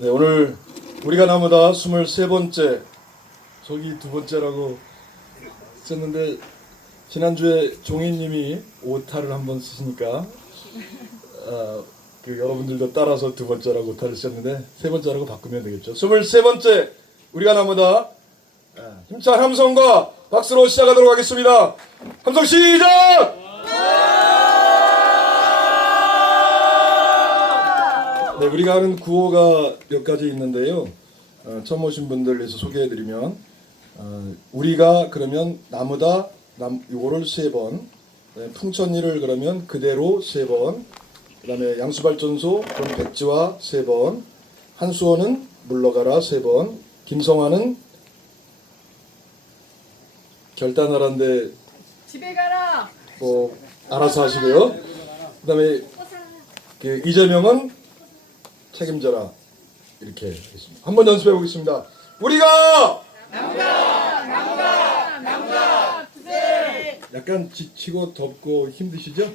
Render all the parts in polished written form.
네, 오늘 우리가 나무다 23번째, 저기 두 번째라고 썼는데 지난주에 종이님이 오타를 한번 쓰시니까 여러분들도 따라서 두 번째라고 오타를 쓰셨는데 세 번째라고 바꾸면 되겠죠. 23번째 우리가 나무다 힘찬 함성과 박수로 시작하도록 하겠습니다. 함성 시작! 네, 우리가 하는 구호가 몇 가지 있는데요. 처음 오신 분들에서 소개해드리면 우리가 그러면 나무다 요거를 3번, 풍천리를 그러면 그대로 3번, 그 다음에 양수발전소 그럼 백지화 3번, 한수원은 물러가라 3번, 김성환은 결단하라는데 집에 가라. 뭐 알아서 하시고요. 그 다음에 이재명은 책임져라 이렇게 하겠습니다. 한번 연습해 보겠습니다. 우리가 남자 투쟁. 약간 지치고 덥고 힘드시죠?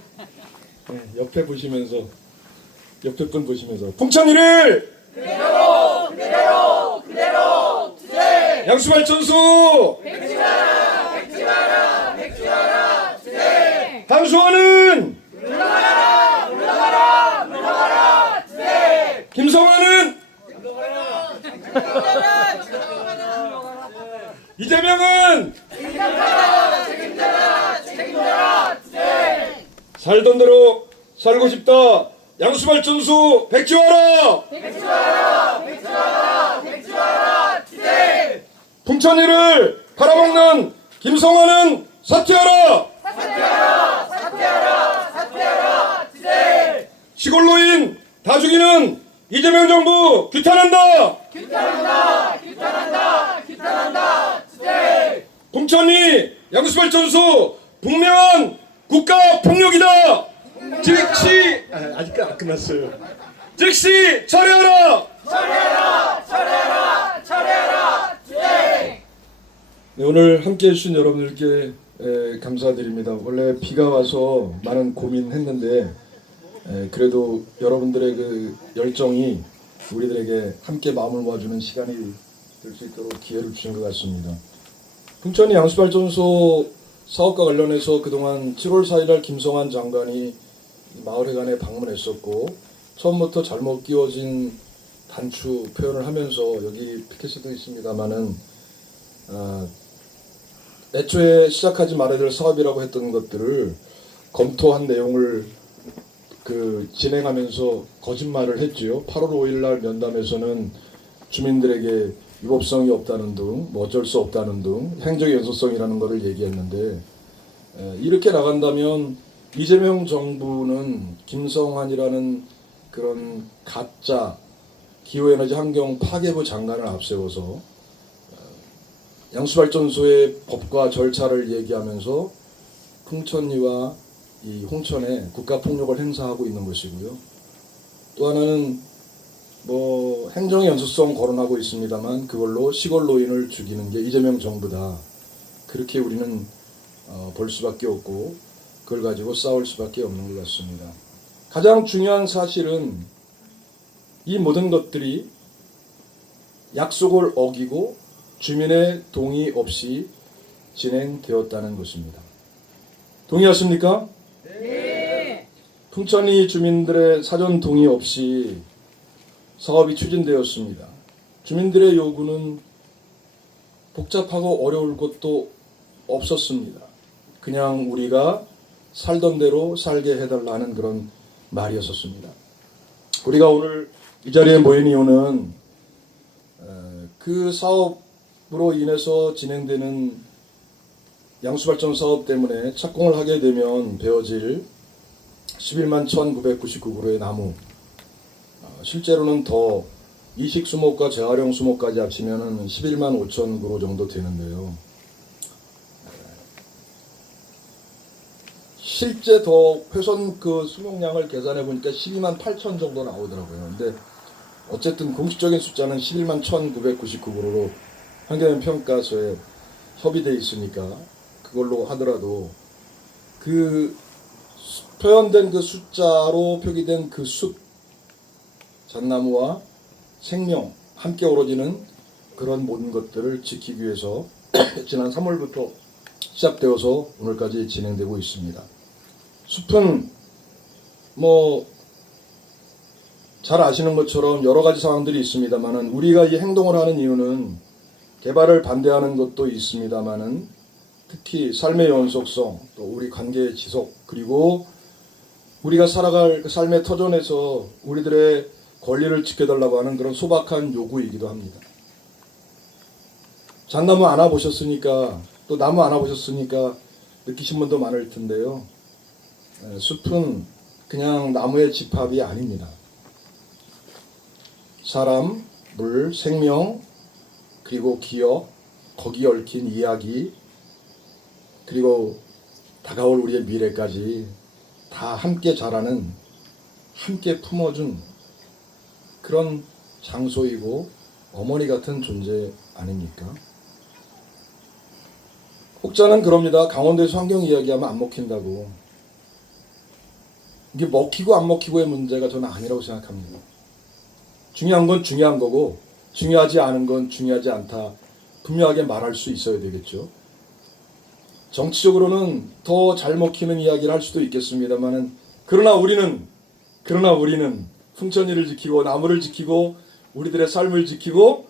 네, 옆에 보시면서 옆에 분 보시면서 풍천리를 그대로 투쟁. 양수발전소 백지화라 투쟁. 한수원은 물러가라 투쟁. 김성환은 이재명은 책임져라 투쟁. 살던 대로 살고 싶다. 양수발전소 백지화라 투쟁. 풍천리를 팔아먹는 김성환은 사퇴하라 투쟁. 시골노인 다 죽이는 이재명 정부 규탄한다 투쟁. 풍천리 양수발전소 분명한 국가 폭력이다. 즉시 아직 안 끝났어요. 즉시 철회하라 투쟁. 네, 오늘 함께해 주신 여러분들께 감사드립니다. 원래 비가 와서 많은 고민했는데 그래도 여러분들의 그 열정이 우리들에게 함께 마음을 모아주는 시간이 될 수 있도록 기회를 주신 것 같습니다. 풍천리 양수발전소 사업과 관련해서 그동안 7월 4일날 김성환 장관이 마을회관에 방문했었고 처음부터 잘못 끼워진 단추 표현을 하면서 여기 피켓에도 있습니다마는 애초에 시작하지 말아야 될 사업이라고 했던 것들을 검토한 내용을 진행하면서 거짓말을 했지요. 8월 5일날 면담에서는 주민들에게 위법성이 없다는 등, 뭐 어쩔 수 없다는 등 행정의 연소성이라는 것을 얘기했는데 이렇게 나간다면 이재명 정부는 김성환이라는 그런 가짜 기후에너지 환경 파괴부 장관을 앞세워서 양수발전소의 법과 절차를 얘기하면서 풍천리와 이 홍천에 국가폭력을 행사하고 있는 것이고요. 또 하나는 뭐 행정의 연소성 거론하고 있습니다만 그걸로 시골 노인을 죽이는 게 이재명 정부다. 그렇게 우리는 볼 수밖에 없고 그걸 가지고 싸울 수밖에 없는 것 같습니다. 가장 중요한 사실은 이 모든 것들이 약속을 어기고 주민의 동의 없이 진행되었다는 것입니다. 동의하십니까? 네. 풍천리 주민들의 사전 동의 없이 사업이 추진되었습니다. 주민들의 요구는 복잡하고 어려울 것도 없었습니다. 그냥 우리가 살던 대로 살게 해달라는 그런 말이었었습니다. 우리가 오늘 이 자리에 모인 이유는 그 사업으로 인해서 진행되는 양수발전 사업 때문에 착공을 하게 되면 베어질 11만 1999그루의 나무, 실제로는 더 이식 수목과 재활용 수목까지 합치면 11만 5천 그루 정도 되는데요. 실제 더 훼손 그 수목량을 계산해 보니까 12만 8천 정도 나오더라고요. 근데 어쨌든 공식적인 숫자는 11만 1999그루로 환경영향평가서에 협의되어 있으니까 그걸로 하더라도 그 표현된 그 숫자로 표기된 그 숲 잣나무와 생명, 함께 어우러지는 그런 모든 것들을 지키기 위해서 지난 3월부터 시작되어서 오늘까지 진행되고 있습니다. 숲은 잘 아시는 것처럼 여러 가지 상황들이 있습니다만은 우리가 이 행동을 하는 이유는 개발을 반대하는 것도 있습니다만은 특히 삶의 연속성, 또 우리 관계의 지속, 그리고 우리가 살아갈 그 삶의 터전에서 우리들의 권리를 지켜달라고 하는 그런 소박한 요구이기도 합니다. 잣나무 안아보셨으니까, 또 나무 안아보셨으니까 느끼신 분도 많을 텐데요. 숲은 그냥 나무의 집합이 아닙니다. 사람, 물, 생명, 그리고 기억, 거기에 얽힌 이야기, 그리고 다가올 우리의 미래까지 다 함께 자라는, 함께 품어준 그런 장소이고 어머니 같은 존재 아닙니까? 혹자는 그럽니다. 강원도에서 환경 이야기하면 안 먹힌다고. 이게 먹히고 안 먹히고의 문제가 저는 아니라고 생각합니다. 중요한 건 중요한 거고 중요하지 않은 건 중요하지 않다. 분명하게 말할 수 있어야 되겠죠. 정치적으로는 더 잘 먹히는 이야기를 할 수도 있겠습니다만은 그러나 우리는 풍천이를 지키고 나무를 지키고 우리들의 삶을 지키고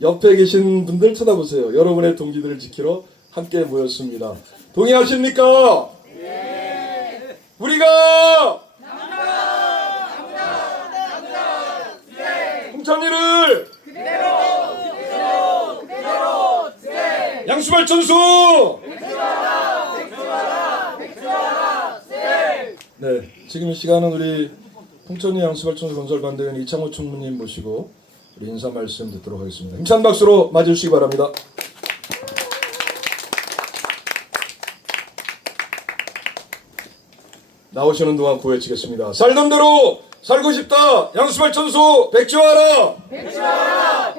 옆에 계신 분들 쳐다보세요. 여러분의 동기들을 지키러 함께 모였습니다. 동의하십니까? 네. 우리가 풍천이를 그대로 양수발전소 네, 지금 이 시간은 우리 풍천리 양수발전소 건설반대원 이창호 총무님 모시고 우리 인사 말씀 듣도록 하겠습니다. 힘찬 박수로 맞이해주시기 바랍니다. 나오시는 동안 구해치겠습니다. 살던 대로 살고 싶다. 양수발전소 백지화하라. 백지화하라.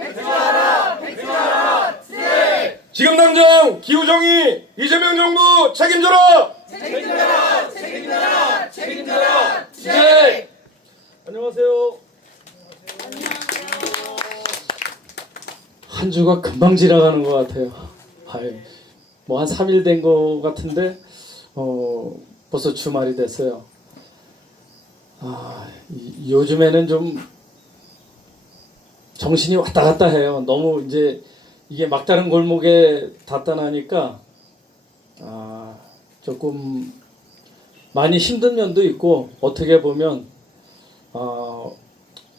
지금 당장 기후정의 이재명 정부 책임져라. 책임져라. 네. 안녕하세요. 한 주가 금방 지나가는 것 같아요. 뭐 한 3일 된 것 같은데 벌써 주말이 됐어요. 요즘에는 좀 정신이 왔다 갔다 해요. 너무 이제 이게 막다른 골목에 닿다 나니까 조금 많이 힘든 면도 있고 어떻게 보면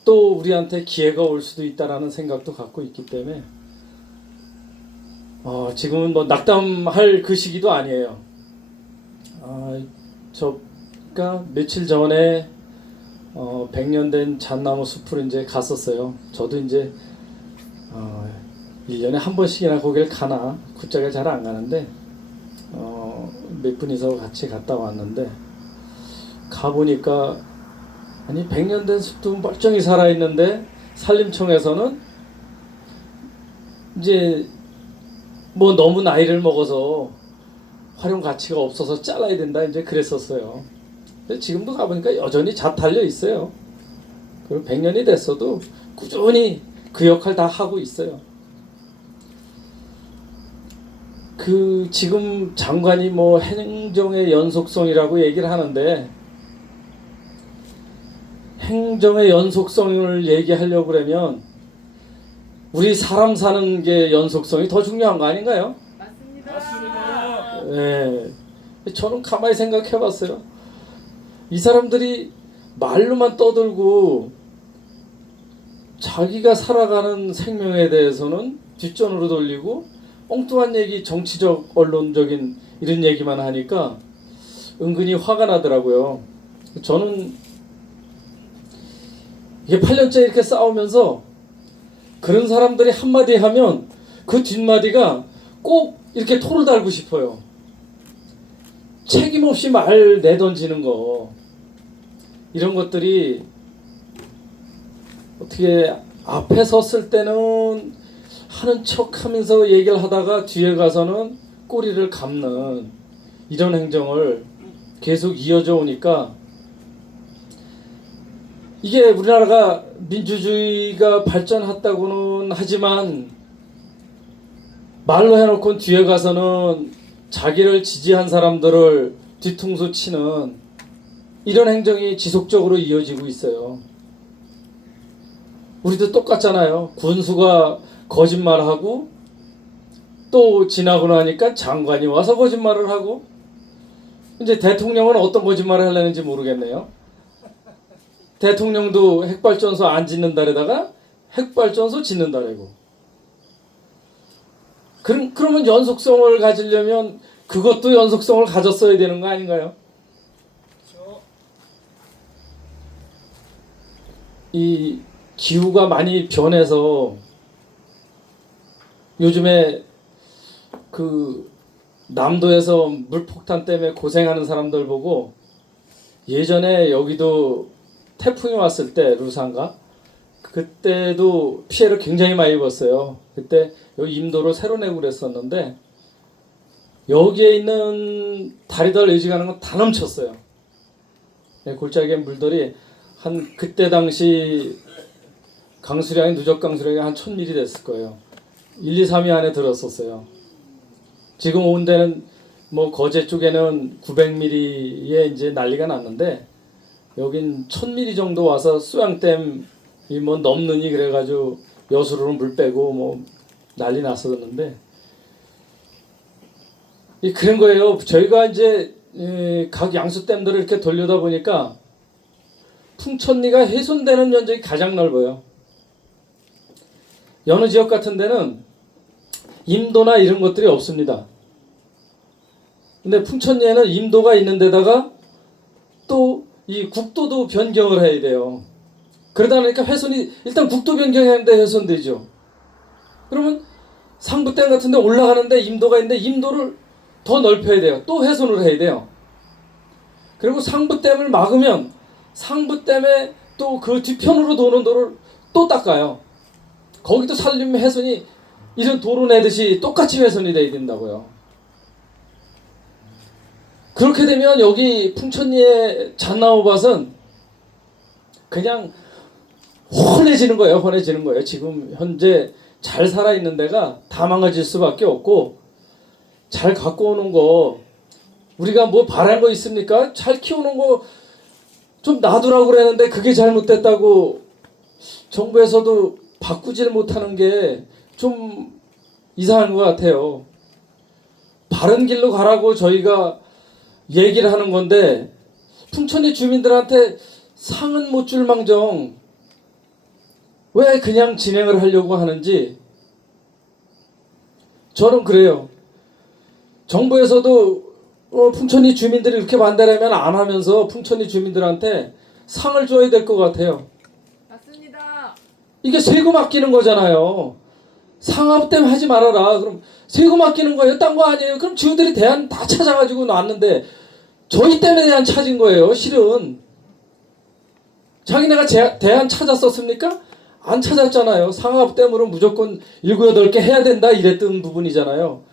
또 우리한테 기회가 올 수도 있다라는 생각도 갖고 있기 때문에 지금은 뭐 낙담할 그 시기도 아니에요. 저가 며칠 전에 100년 된 잣나무 숲을 이제 갔었어요. 저도 이제 1년에 한 번씩이나 거길 가나 굿자가 잘 안 가는데 몇 분이서 같이 갔다 왔는데 가보니까 아니 100년 된 숲도 멀쩡히 살아있는데 산림청에서는 이제 뭐 너무 나이를 먹어서 활용 가치가 없어서 잘라야 된다 이제 그랬었어요. 근데 지금도 가보니까 여전히 잣 달려 있어요. 그리고 100년이 됐어도 꾸준히 그 역할 다 하고 있어요. 지금 장관이 뭐 행정의 연속성이라고 얘기를 하는데 행정의 연속성을 얘기하려고 그러면 우리 사람 사는 게 연속성이 더 중요한 거 아닌가요? 맞습니다. 네. 저는 가만히 생각해 봤어요. 이 사람들이 말로만 떠들고 자기가 살아가는 생명에 대해서는 뒷전으로 돌리고 엉뚱한 얘기, 정치적, 언론적인 이런 얘기만 하니까 은근히 화가 나더라고요. 저는 이게 8년째 이렇게 싸우면서 그런 사람들이 한마디 하면 그 뒷마디가 꼭 이렇게 토를 달고 싶어요. 책임 없이 말 내던지는 거 이런 것들이 어떻게 앞에 섰을 때는 하는 척하면서 얘기를 하다가 뒤에 가서는 꼬리를 감는 이런 행정을 계속 이어져 오니까 이게 우리나라가 민주주의가 발전했다고는 하지만 말로 해놓고 뒤에 가서는 자기를 지지한 사람들을 뒤통수 치는 이런 행정이 지속적으로 이어지고 있어요. 우리도 똑같잖아요. 군수가 거짓말하고 또 지나고 나니까 장관이 와서 거짓말을 하고, 이제 대통령은 어떤 거짓말을 하려는지 모르겠네요. 대통령도 핵발전소 안 짓는다래다가 핵발전소 짓는다래고. 그러면 연속성을 가지려면 그것도 연속성을 가졌어야 되는 거 아닌가요? 이 기후가 많이 변해서 요즘에 그 남도에서 물폭탄 때문에 고생하는 사람들 보고, 예전에 여기도 태풍이 왔을 때 루산가 그때도 피해를 굉장히 많이 입었어요. 그때 여기 임도를 새로 내고 그랬었는데 여기에 있는 다리들 의지가는 건 다 넘쳤어요. 골짜기의 물들이 한 그때 당시 강수량이 누적 강수량이 한 1000mm 됐을 거예요. 1, 2, 3위 안에 들었었어요. 지금 온 데는 뭐 거제 쪽에는 900mm에 이제 난리가 났는데 여긴 1000mm 정도 와서 수양댐이 뭐 넘느니 그래가지고 여수로는 물 빼고 뭐 난리 났었는데, 그런 거예요. 저희가 이제 각 양수댐들을 이렇게 돌려다 보니까 풍천리가 훼손되는 면적이 가장 넓어요. 여느 지역 같은 데는 임도나 이런 것들이 없습니다. 근데 풍천리에는 임도가 있는 데다가 또 이 국도도 변경을 해야 돼요. 그러다 보니까 훼손이, 일단 국도 변경하는데 훼손되죠. 그러면 상부댐 같은 데 올라가는데 임도가 있는데 임도를 더 넓혀야 돼요. 또 훼손을 해야 돼요. 그리고 상부댐을 막으면 상부댐에 또 그 뒤편으로 도는 도를 또 닦아요. 거기도 산림 훼손이 이런 도로 내듯이 똑같이 훼손이 돼야 된다고요. 그렇게 되면 여기 풍천리의 잣나무밭은 그냥 훤해지는 거예요. 훤해지는 거예요. 지금 현재 잘 살아있는 데가 다 망가질 수밖에 없고, 잘 갖고 오는 거 우리가 뭐 바랄 거 있습니까? 잘 키우는 거 좀 놔두라고 그랬는데 그게 잘못됐다고 정부에서도 바꾸질 못하는 게 좀 이상한 것 같아요. 바른 길로 가라고 저희가 얘기를 하는 건데 풍천리 주민들한테 상은 못 줄 망정 왜 그냥 진행을 하려고 하는지 저는 그래요. 정부에서도 풍천리 주민들이 이렇게 반대하면 안 하면서 풍천리 주민들한테 상을 줘야 될 것 같아요. 맞습니다. 이게 세금 아끼는 거잖아요. 상업 때문에 하지 말아라. 그럼 세금 아끼는 거예요? 딴 거 아니에요? 그럼 지우들이 대안 다 찾아가지고 놨는데 저희 때문에 대안 찾은 거예요. 실은 자기네가 대안 찾았었습니까? 안 찾았잖아요. 상업 때문에 무조건 7, 8개 해야 된다 이랬던 부분이잖아요.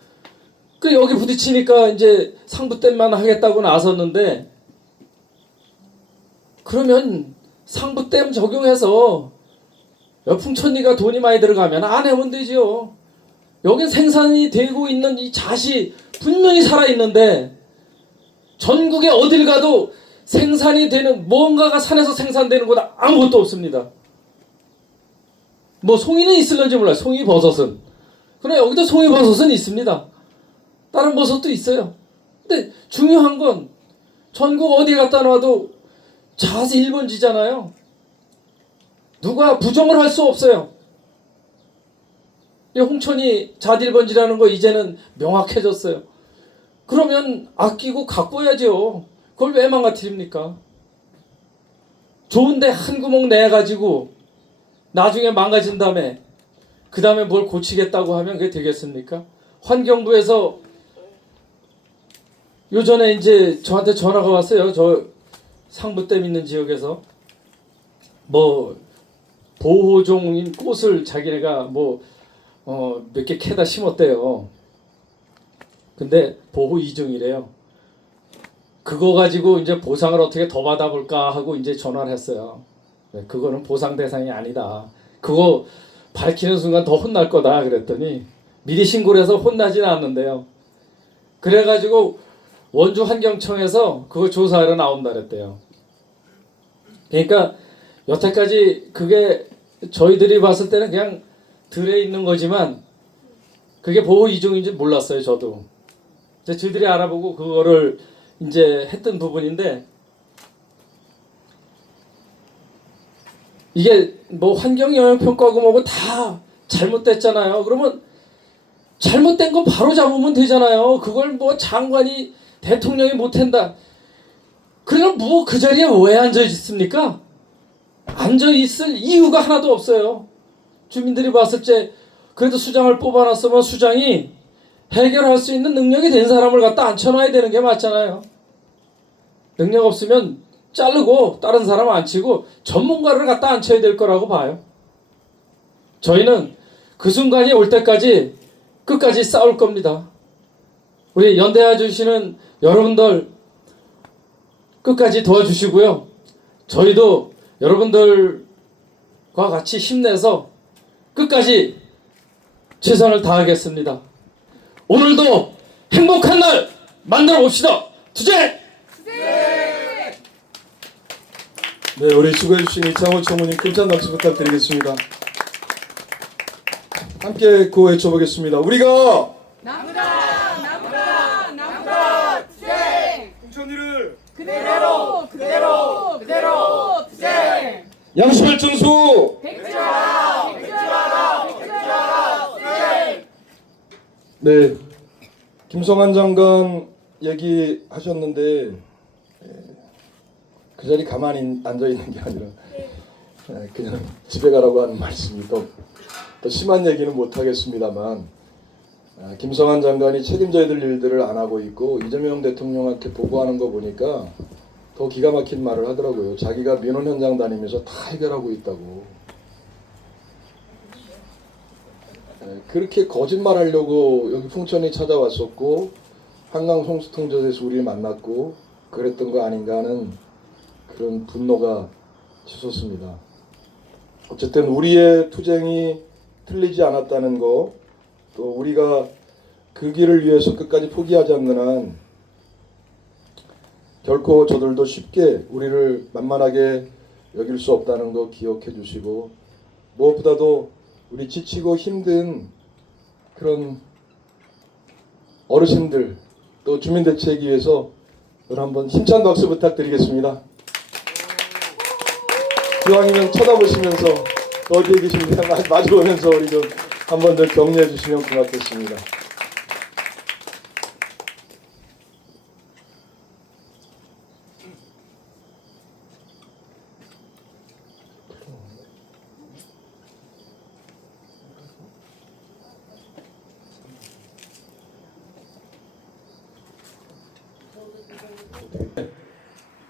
그 여기 부딪히니까 이제 상부댐만 하겠다고 나섰는데, 그러면 상부댐 적용해서 풍천리가 돈이 많이 들어가면 안 해면 되죠. 여긴 생산이 되고 있는 이 잣이 분명히 살아있는데 전국에 어딜 가도 생산이 되는 뭔가가 산에서 생산되는 곳 아무것도 없습니다. 뭐 송이는 있을런지 몰라요. 송이버섯은. 그러나 여기도 송이버섯은 있습니다. 다른 버섯도 있어요. 근데 중요한 건 전국 어디 갖다 놔도 잣이 1번지잖아요. 누가 부정을 할 수 없어요. 홍천이 잣 1번지라는 거 이제는 명확해졌어요. 그러면 아끼고 가꿔야죠. 그걸 왜 망가뜨립니까? 좋은데 한 구멍 내가지고 나중에 망가진 다음에 그 다음에 뭘 고치겠다고 하면 그게 되겠습니까? 환경부에서 요전에 이제 저한테 전화가 왔어요. 저 상부댐 있는 지역에서 뭐 보호종인 꽃을 자기네가 뭐 몇 개 캐다 심었대요. 근데 보호 2종이래요. 그거 가지고 이제 보상을 어떻게 더 받아볼까 하고 이제 전화를 했어요. 그거는 보상 대상이 아니다. 그거 밝히는 순간 더 혼날 거다 그랬더니 미리 신고를 해서 혼나지는 않는데요. 그래가지고 원주 환경청에서 그거 조사하러 나온다 그랬대요. 그러니까 여태까지 그게 저희들이 봤을 때는 그냥 들에 있는 거지만 그게 보호 이종인지 몰랐어요, 저도. 근데 저희들이 알아보고 그거를 이제 했던 부분인데, 이게 뭐 환경영향평가고 뭐고 다 잘못됐잖아요. 그러면 잘못된 거 바로 잡으면 되잖아요. 그걸 뭐 장관이 대통령이 못한다. 그럼 뭐 그 자리에 왜 앉아 있습니까? 앉아 있을 이유가 하나도 없어요. 주민들이 봤을 때 그래도 수장을 뽑아놨으면 수장이 해결할 수 있는 능력이 된 사람을 갖다 앉혀놔야 되는 게 맞잖아요. 능력 없으면 자르고 다른 사람 앉히고 전문가를 갖다 앉혀야 될 거라고 봐요. 저희는 그 순간이 올 때까지 끝까지 싸울 겁니다. 우리 연대해 주시는 여러분들 끝까지 도와주시고요. 저희도 여러분들과 같이 힘내서 끝까지 최선을 다하겠습니다. 오늘도 행복한 날 만들어 봅시다. 투쟁! 네, 우리 수고해 주신 이창호 총무님 끔찍한 박수 부탁드리겠습니다. 함께 구호 외쳐보겠습니다. 우리가 나무다 투쟁 공천이를 그대로 투쟁 양심을 증수. 백지화라 투쟁. 네, 김성한 장관 얘기하셨는데 그 자리 가만히 앉아 있는 게 아니라 그냥 집에 가라고 하는 말씀이 더 심한 얘기는 못 하겠습니다만, 김성한 장관이 책임져야 될 일들을 안 하고 있고 이재명 대통령한테 보고하는 거 보니까 더 기가 막힌 말을 하더라고요. 자기가 민원 현장 다니면서 다 해결하고 있다고. 그렇게 거짓말하려고 여기 풍천이 찾아왔었고 한강 홍수통제소에서 우리를 만났고 그랬던 거 아닌가 하는 그런 분노가 치솟습니다. 어쨌든 우리의 투쟁이 틀리지 않았다는 거, 또 우리가 그 길을 위해서 끝까지 포기하지 않는 한 결코 저들도 쉽게 우리를 만만하게 여길 수 없다는 거 기억해 주시고, 무엇보다도 우리 지치고 힘든 그런 어르신들 또 주민대책위에서 오늘 한번 힘찬 박수 부탁드리겠습니다. 기왕이면 쳐다보시면서 어디에 계십니까? 마주보면서 우리 좀 한 번 더 격려해 주시면 고맙겠습니다.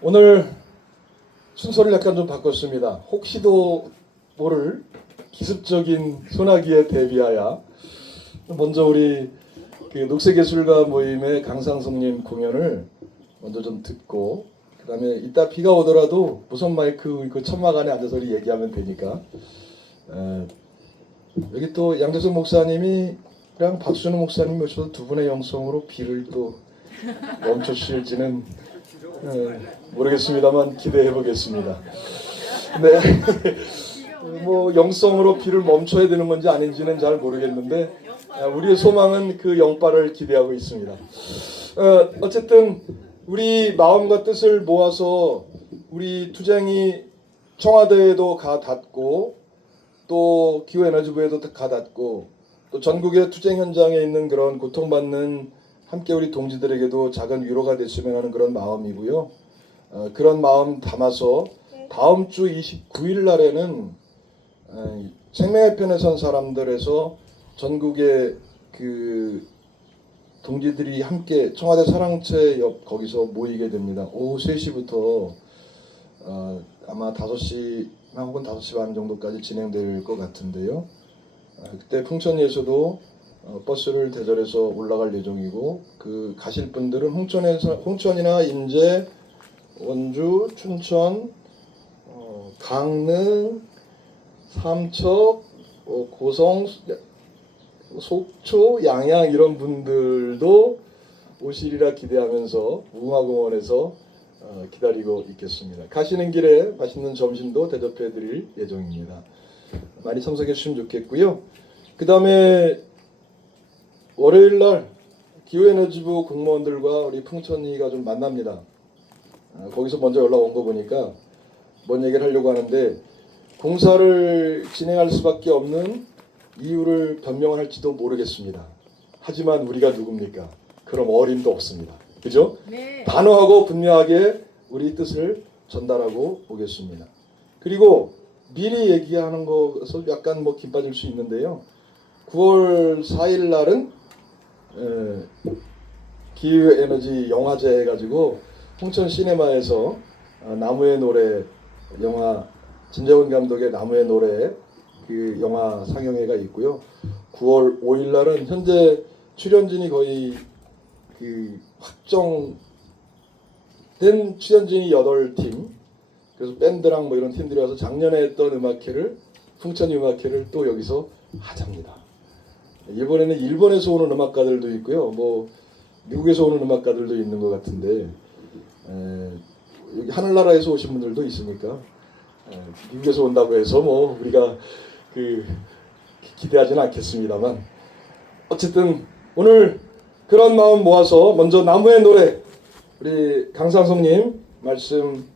오늘 순서를 약간 좀 바꿨습니다. 혹시도 모를 기습적인 소나기에 대비하여 먼저 우리 그 녹색예술가 모임의 강상성님 공연을 먼저 좀 듣고, 그 다음에 이따 비가 오더라도 무선 마이크 그 천막 안에 앉아서 우리 얘기하면 되니까, 여기 또 양재석 목사님이랑 박순우 목사님 모셔서 두 분의 영성으로 비를 또 멈추실지는 모르겠습니다만 기대해 보겠습니다. 네. 뭐 영성으로 비를 멈춰야 되는 건지 아닌지는 잘 모르겠는데 우리의 소망은 그 영바를 기대하고 있습니다. 어쨌든 우리 마음과 뜻을 모아서 우리 투쟁이 청와대에도 가 닿고 또 기후에너지부에도 가 닿고 또 전국의 투쟁 현장에 있는 그런 고통받는 함께 우리 동지들에게도 작은 위로가 됐으면 하는 그런 마음이고요. 그런 마음 담아서 다음 주 29일 날에는 생명의 편에 선 사람들에서 전국의 그 동지들이 함께 청와대 사랑채 옆 거기서 모이게 됩니다. 오후 3시부터 아마 5시나 혹은 5시 반 정도까지 진행될 것 같은데요. 그때 풍천리에서도 버스를 대절해서 올라갈 예정이고, 그 가실 분들은 홍천이나 인제, 원주, 춘천, 강릉, 삼척, 고성, 속초, 양양 이런 분들도 오시리라 기대하면서 무궁화공원에서 기다리고 있겠습니다. 가시는 길에 맛있는 점심도 대접해 드릴 예정입니다. 많이 참석해 주시면 좋겠고요. 그 다음에 월요일날 기후에너지부 공무원들과 우리 풍천이가 좀 만납니다. 거기서 먼저 연락 온 거 보니까 뭔 얘기를 하려고 하는데 공사를 진행할 수밖에 없는 이유를 변명할지도 모르겠습니다. 하지만 우리가 누굽니까? 그럼 어림도 없습니다. 그죠? 네. 단호하고 분명하게 우리 뜻을 전달하고 오겠습니다. 그리고 미리 얘기하는 것에서 약간 김 빠질 수 있는데요. 9월 4일 날은 기후에너지 영화제 해가지고 홍천 시네마에서 나무의 노래 영화 진재원 감독의 나무의 노래 그 영화 상영회가 있고요. 9월 5일 날은 현재 출연진이 거의 그 확정된 출연진이 8팀, 그래서 밴드랑 뭐 이런 팀들이 와서 작년에 했던 음악회를 풍천이 음악회를 또 여기서 하자입니다. 이번에는 일본에서 오는 음악가들도 있고요. 뭐 미국에서 오는 음악가들도 있는 것 같은데 여기 하늘나라에서 오신 분들도 있으니까 미국에서 온다고 해서 뭐 우리가 기대하지는 않겠습니다만 어쨌든 오늘 그런 마음 모아서 먼저 나무의 노래 우리 강상성님 말씀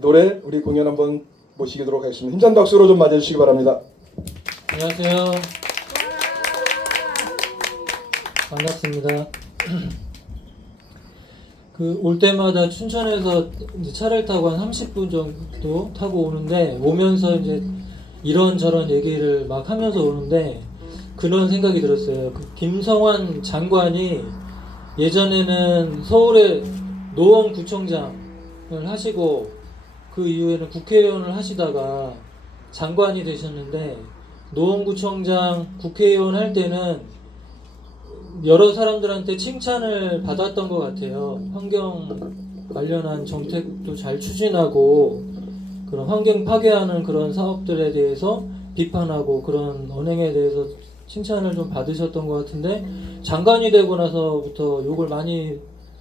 노래 우리 공연 한번 모시도록 하겠습니다. 힘찬 박수로 좀 맞아주시기 바랍니다. 안녕하세요. 반갑습니다. 올 때마다 춘천에서 이제 차를 타고 한 30분 정도 타고 오는데 오면서 이제 이런저런 얘기를 막 하면서 오는데 그런 생각이 들었어요. 김성환 장관이 예전에는 서울의 노원구청장을 하시고 그 이후에는 국회의원을 하시다가 장관이 되셨는데 노원구청장 국회의원 할 때는 여러 사람들한테 칭찬을 받았던 것 같아요. 환경 관련한 정책도 잘 추진하고 그런 환경 파괴하는 그런 사업들에 대해서 비판하고 그런 언행에 대해서 칭찬을 좀 받으셨던 것 같은데 장관이 되고 나서부터 욕을 많이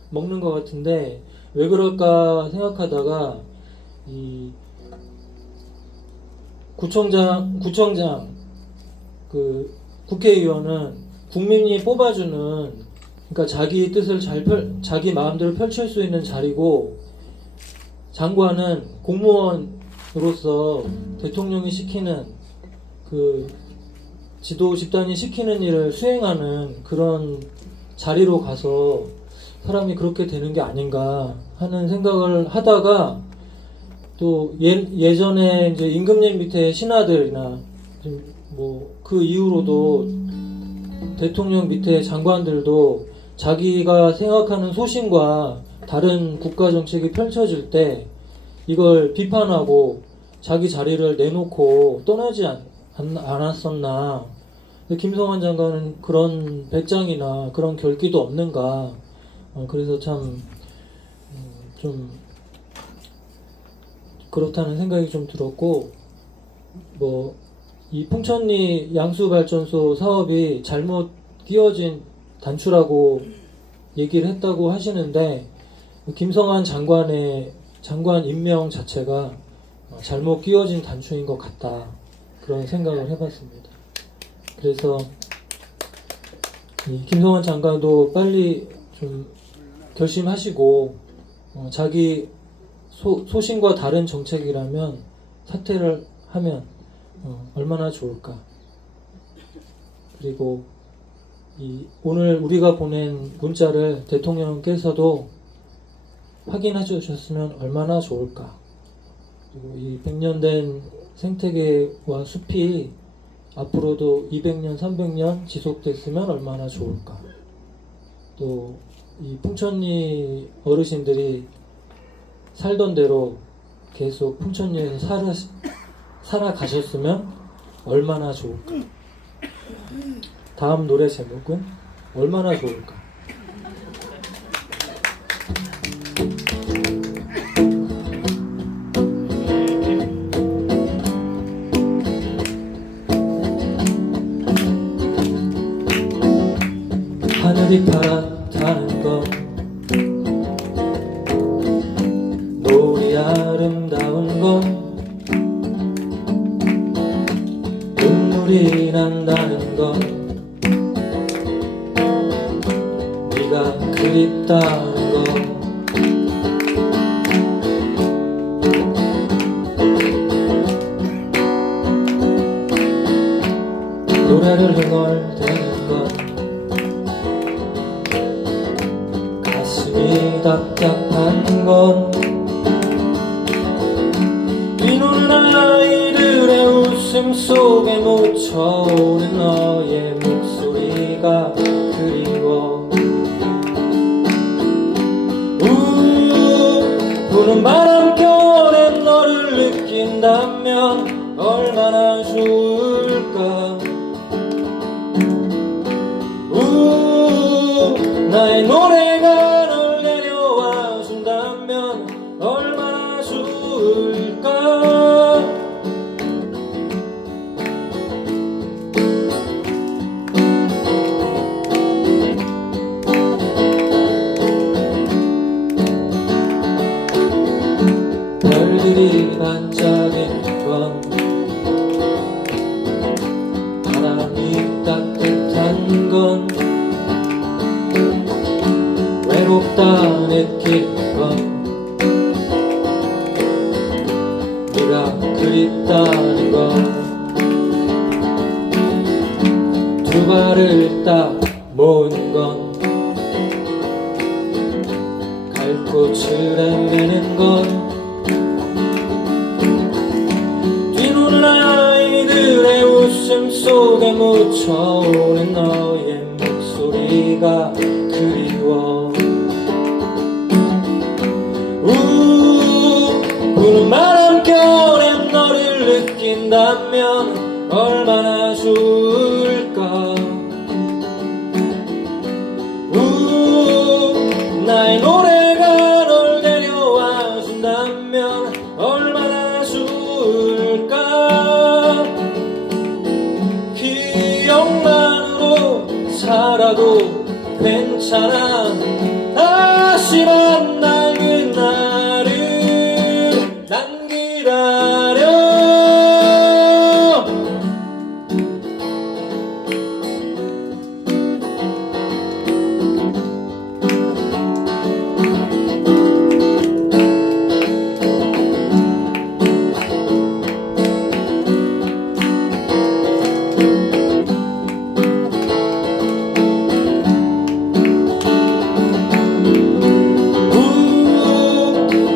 먹는 것 같은데 왜 그럴까 생각하다가 이 구청장 그 국회의원은 국민이 뽑아주는 그러니까 자기 뜻을 자기 마음대로 펼칠 수 있는 자리고 장관은 공무원으로서 대통령이 시키는 그 지도 집단이 시키는 일을 수행하는 그런 자리로 가서 사람이 그렇게 되는 게 아닌가 하는 생각을 하다가 또 예전에 이제 임금님 밑에 신하들이나 뭐 그 이후로도 대통령 밑에 장관들도 자기가 생각하는 소신과 다른 국가 정책이 펼쳐질 때 이걸 비판하고 자기 자리를 내놓고 떠나지 않았었나. 김성환 장관은 그런 배짱이나 그런 결기도 없는가. 그래서 참 좀 그렇다는 생각이 좀 들었고 뭐 이 풍천리 양수발전소 사업이 잘못 끼워진 단추라고 얘기를 했다고 하시는데 김성환 장관 임명 자체가 잘못 끼워진 단추인 것 같다 그런 생각을 해봤습니다. 그래서 이 김성환 장관도 빨리 좀 결심하시고 자기 소신과 다른 정책이라면 사퇴를 하면 얼마나 좋을까. 그리고 오늘 우리가 보낸 문자를 대통령께서도 확인해 주셨으면 얼마나 좋을까. 그리고 이 100년 된 생태계와 숲이 앞으로도 200년, 300년 지속됐으면 얼마나 좋을까. 또 이 풍천리 어르신들이 살던 대로 계속 풍천리에서 살아가셨으면 얼마나 좋을까. 다음 노래 제목은 얼마나 좋을까. 눈물이 난다는 건 네가 그립다는 건 노래를 흥얼대는 건 가슴이 답답한 건 뛰노는 아이들의 웃음 속에 묻혀오는 너의 목소리가 그리워 부는 바람결에 너를 느낀다면 얼마나 좋을까 나의 노래가 널 내려와 준다면 얼마나 좋을까 별들이 반짝이는 건 바람이 따뜻한 건 외롭다 느끼는 건 네가 그립다는 건 두 발을 딱 모은 건 갈꽃을 헤매는 건 뛰노는 아이들의 웃음 속에 묻혀오는 너의 목소리가 그리워 부는 바람결에 너를 느낀다면 얼마나 좋을까 나의 노래가 널 데려와 준다면 얼마나 좋을까 기억만으로 살아도 괜찮아 다시 만날 그날을 난 기다려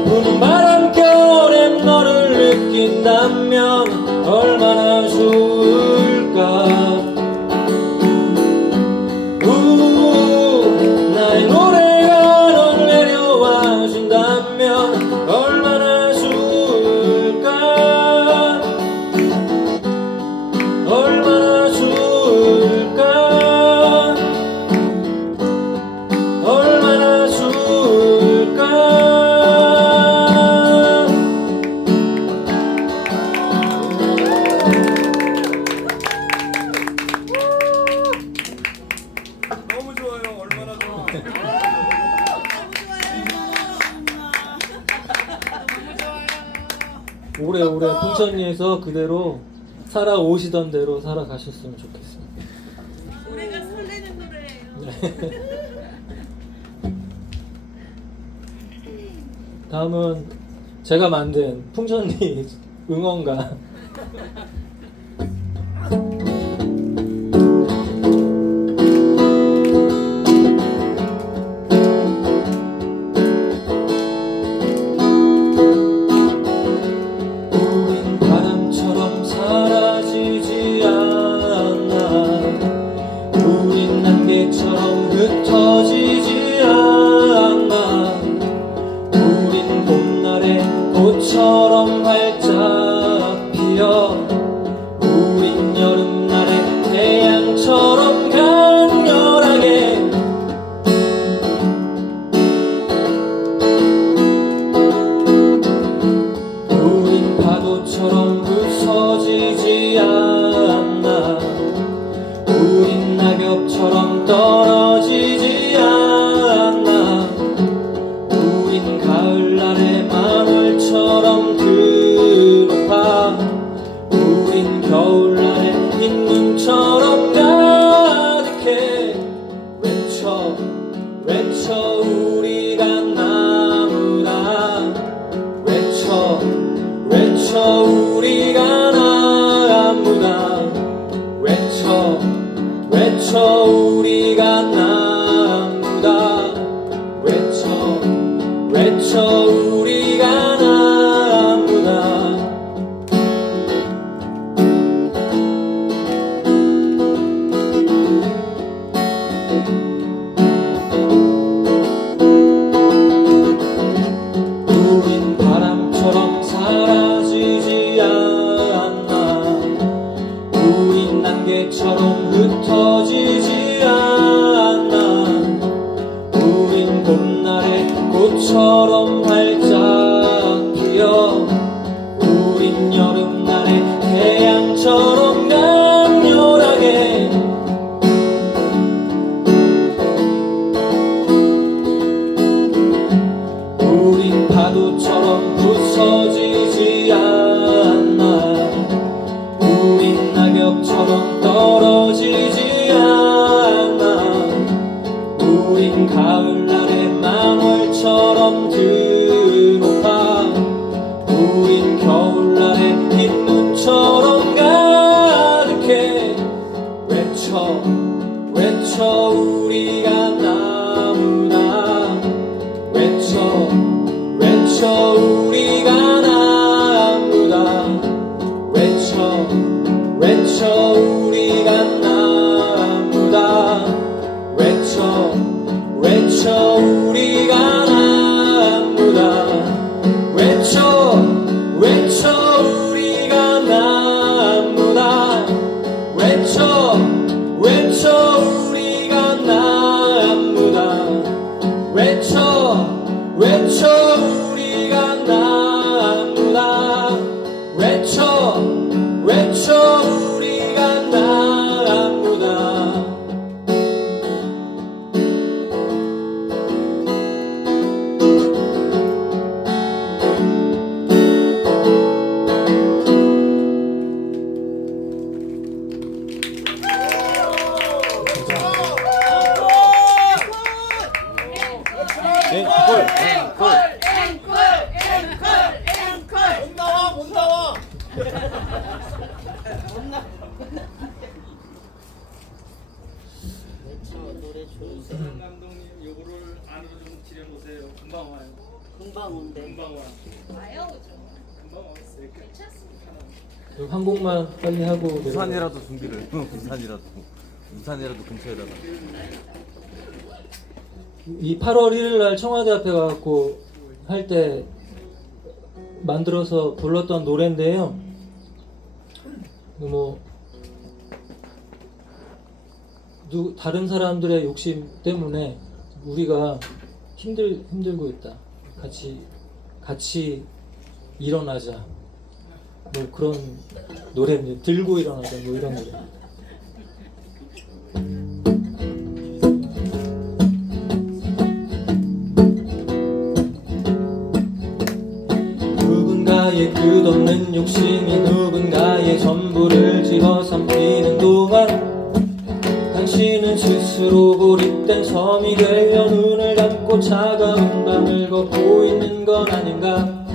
부는 바람결에 너를 느낀다면 얼마나 좋을까 나의 노래가 널 내려와 준다면 얼마나 좋을까 얼마나 좋을까 얼마나 좋을까 너무 좋아요. 얼마나 좋아. 오래오래 풍천리에서 그대로 살아오시던 대로 살아가셨으면 좋겠습니다. 우리가 설레는 노래예요. 다음은 제가 만든 풍천리 응원가 우린 바람처럼 사라지지 않아 우린 안개처럼 흩어지지 않아 우린 봄날의 꽃처럼 활짝 피어 우린 여름날의 태양처럼 강렬하게 우린 파도처럼 부서지지 않아 우린 낙엽처럼 떨어지지 않아 우린 가을날의 마늘처럼 드높아 외쳐 우리가 나무다 외쳐 외쳐 우리가 나무다 외쳐 외쳐 우리가 나무다 외쳐 외쳐 우리가 나무다 외쳐 외쳐 우리가 나무다 외쳐 외쳐 우리가 나무다 감독님 요거를 안으로 좀 들여보세요. 금방 와요. 금방 온대. 금방 와. 와요, 그죠? 금방 왔어요. 괜찮습니다. 한 곡만 빨리 하고 내려가요. 부산이라도 준비를. 부산이라도 근처에다가. 이 8월 1일 날 청와대 앞에 가갖고 할 때 만들어서 불렀던 노래인데요. 뭐 다른 사람들의 욕심 때문에 우리가 힘들고 있다. 같이 일어나자. 뭐 그런 노래입니다. 들고 일어나자. 뭐 이런 노래. 누군가의 끝없는 욕심이 누군가의 전부를 집어삼키는 동안 당신은 스스로 고립된 섬이 되어 눈을 감고 차가운 밤을 걷고 있는 건 아닌가.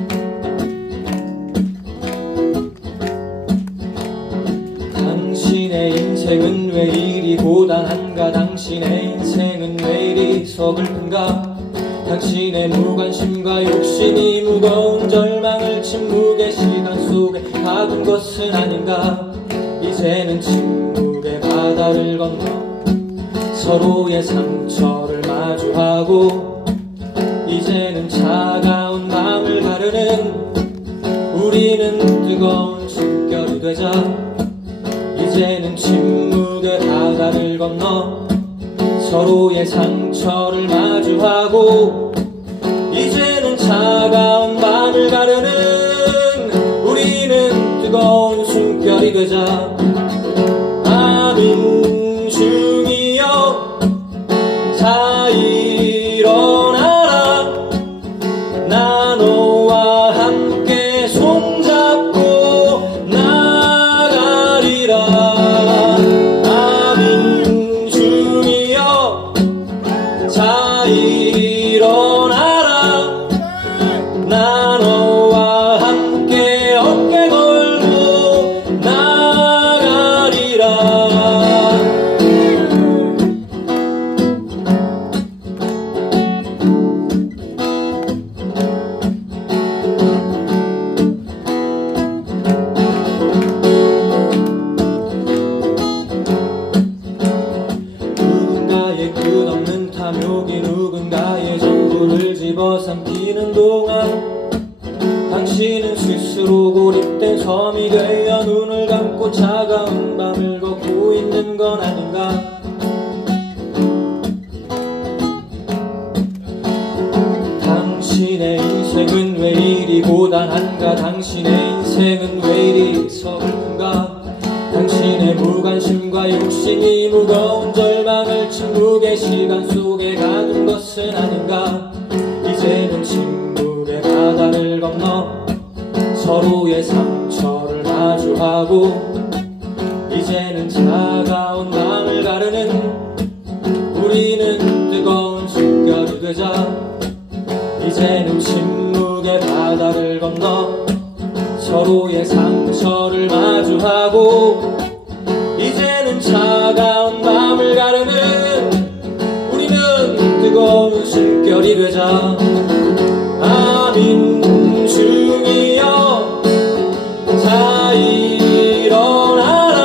당신의 인생은 왜 이리 고단한가. 당신의 인생은 왜 이리 서글픈가. 당신의 무관심과 욕심이 무거운 절망을 침묵의 시간 속에 가둔 것은 아닌가. 이제는 침묵의 바다를 건너 서로의 상처를 마주하고 이제는 차가운 마음을 가르는 우리는 뜨거운 숨결이 되자. 이제는 침묵의 바다를 건너 서로의 상처를 마주하고 이제는 차가운 밤을 가르는 우리는 뜨거운 숨결이 되자. 아민 중이여 자 일어나라. 나 너와 함께 손잡고 나가리라. 아민 중이여 자 일어나라. 나 너와 함께 어깨 걸고 나가리라. 누군가의 끝없는 탐욕이 누군가의 전부를 집어삼키는 동안 당신은 스스로 고립된 섬이 되어 눈을 감고 차가운 밤을 걷고 있는 건 아닌가. 당신의 인생은 왜 이리 고단한가. 당신의 인생은 왜 이리 서글픈가. 당신의 무관심과 욕심이 무거운 절망을 침묵의 시간 속에 가둔 것은 아닌가. 이제는 침묵의 바다를 건너 서로의 상처를 마주하고 이제는 차가운 마음을 가르는 우리는 뜨거운 숨결이 되자. 이제는 침묵의 바다를 건너 서로의 상처를 마주하고 이제는 차가운 밤을 가르는 우리는 뜨거운 숨결이 되자. 아민 중이여 자 일어나라.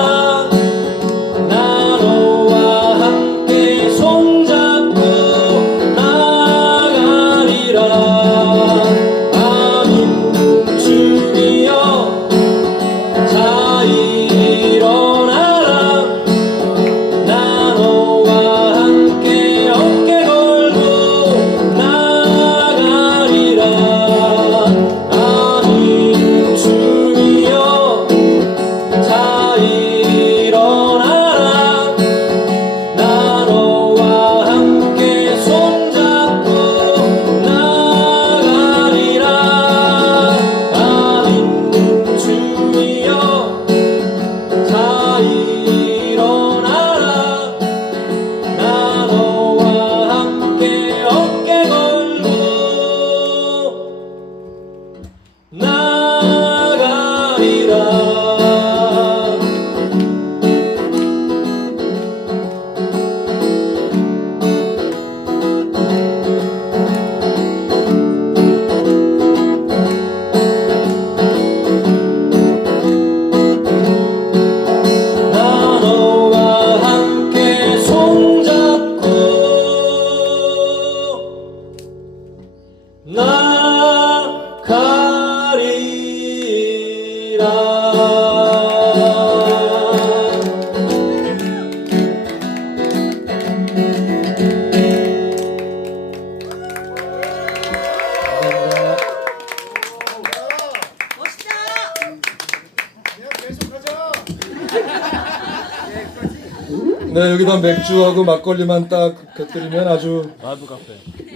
네, 여기다 맥주하고 막걸리만 딱 곁들이면 아주 라이브 카페.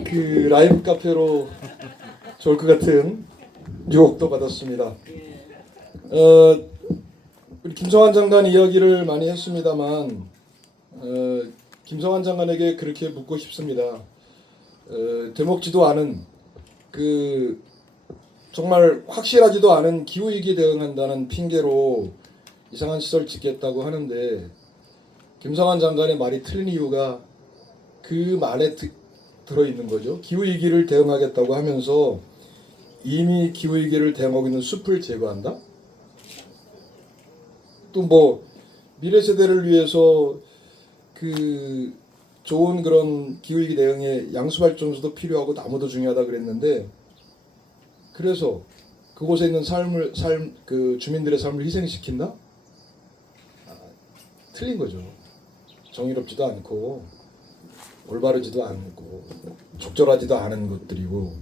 그 라이브 카페로 좋을 것 같은 유혹도 받았습니다. 우리 김성환 장관 이야기를 많이 했습니다만 김성환 장관에게 그렇게 묻고 싶습니다. 되먹지도 않은 그 정말 확실하지도 않은 기후위기 대응한다는 핑계로 이상한 시설 짓겠다고 하는데 김성환 장관의 말이 틀린 이유가 그 말에 들어있는 거죠. 기후위기를 대응하겠다고 하면서 이미 기후위기를 대응하고 있는 숲을 제거한다? 또 뭐 미래 세대를 위해서 그 좋은 그런 기후위기 대응에 양수발전소도 필요하고 나무도 중요하다 그랬는데 그래서 그곳에 있는 그 주민들의 삶을 희생시킨다? 틀린 거죠. 정의롭지도 않고 올바르지도 않고 적절하지도 않은 것들이고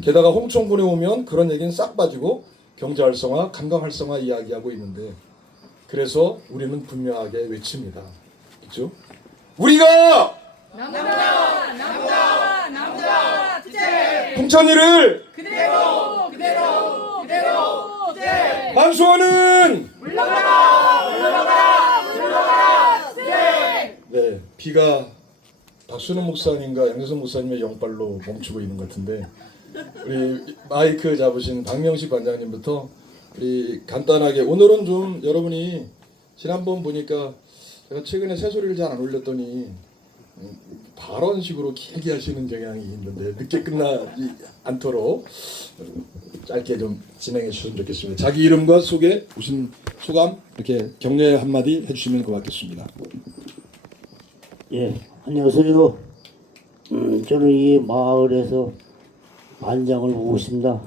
게다가 홍천군에 오면 그런 얘기는 싹 빠지고 경제 활성화, 관광 활성화 이야기하고 있는데 그래서 우리는 분명하게 외칩니다. 그렇죠? 우리가 남자 풍천이를 그대로 완수하는 네, 비가 박순호 목사님과 양재선 목사님의 영빨로 멈추고 있는 것 같은데 우리 마이크 잡으신 박명식 관장님부터 우리 간단하게 오늘은 좀 여러분이 지난번 보니까 제가 최근에 새소리를 잘 안 올렸더니 발언식으로 길게 하시는 경향이 있는데 늦게 끝나지 않도록 짧게 좀 진행해 주셨으면 좋겠습니다. 자기 이름과 소개, 무슨 소감 이렇게 격려 한마디 해주시면 고맙겠습니다. 예, 안녕하세요. 저는 이 마을에서 반장을 보고 있습니다.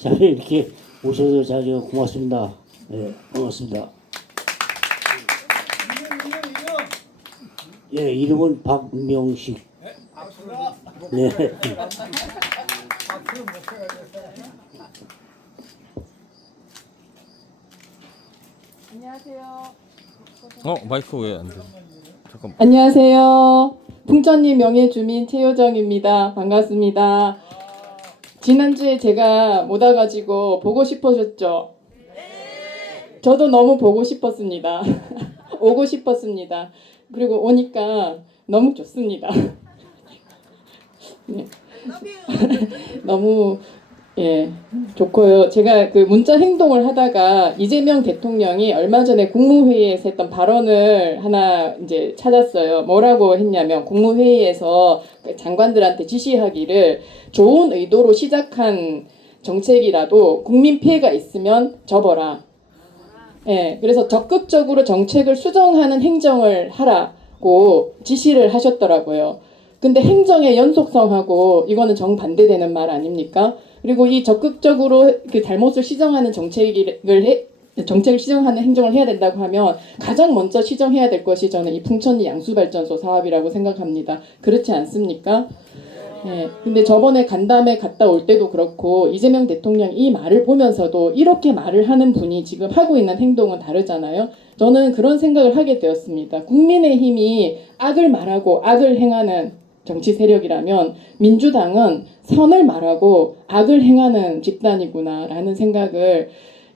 자리에 이렇게 오셔서 자리가 고맙습니다. 예, 반갑습니다. 예, 이름은 박명식. 네. 마이크 왜 안 돼? 잠깐. 안녕하세요. 풍천리 명예주민 최효정입니다. 반갑습니다. 지난주에 제가 못 와가지고 보고 싶어졌죠? 저도 너무 보고 싶었습니다. 오고 싶었습니다. 그리고 오니까 너무 좋습니다. 네. 너무 좋고요. 제가 그 문자 행동을 하다가 이재명 대통령이 얼마 전에 국무회의에서 했던 발언을 하나 이제 찾았어요. 뭐라고 했냐면 국무회의에서 장관들한테 지시하기를 좋은 의도로 시작한 정책이라도 국민 피해가 있으면 접어라. 그래서 적극적으로 정책을 수정하는 행정을 하라고 지시를 하셨더라고요. 근데 행정의 연속성하고 이거는 정반대되는 말 아닙니까? 그리고 이 적극적으로 그 잘못을 시정하는 정책을 시정하는 행정을 해야 된다고 하면 가장 먼저 시정해야 될 것이 저는 이 풍천리 양수발전소 사업이라고 생각합니다. 그렇지 않습니까? 근데 저번에 간담회 갔다 올 때도 그렇고 이재명 대통령 이 말을 보면서도 이렇게 말을 하는 분이 지금 하고 있는 행동은 다르잖아요. 저는 그런 생각을 하게 되었습니다. 국민의힘이 악을 말하고 악을 행하는 정치 세력이라면 민주당은 선을 말하고 악을 행하는 집단이구나라는 생각을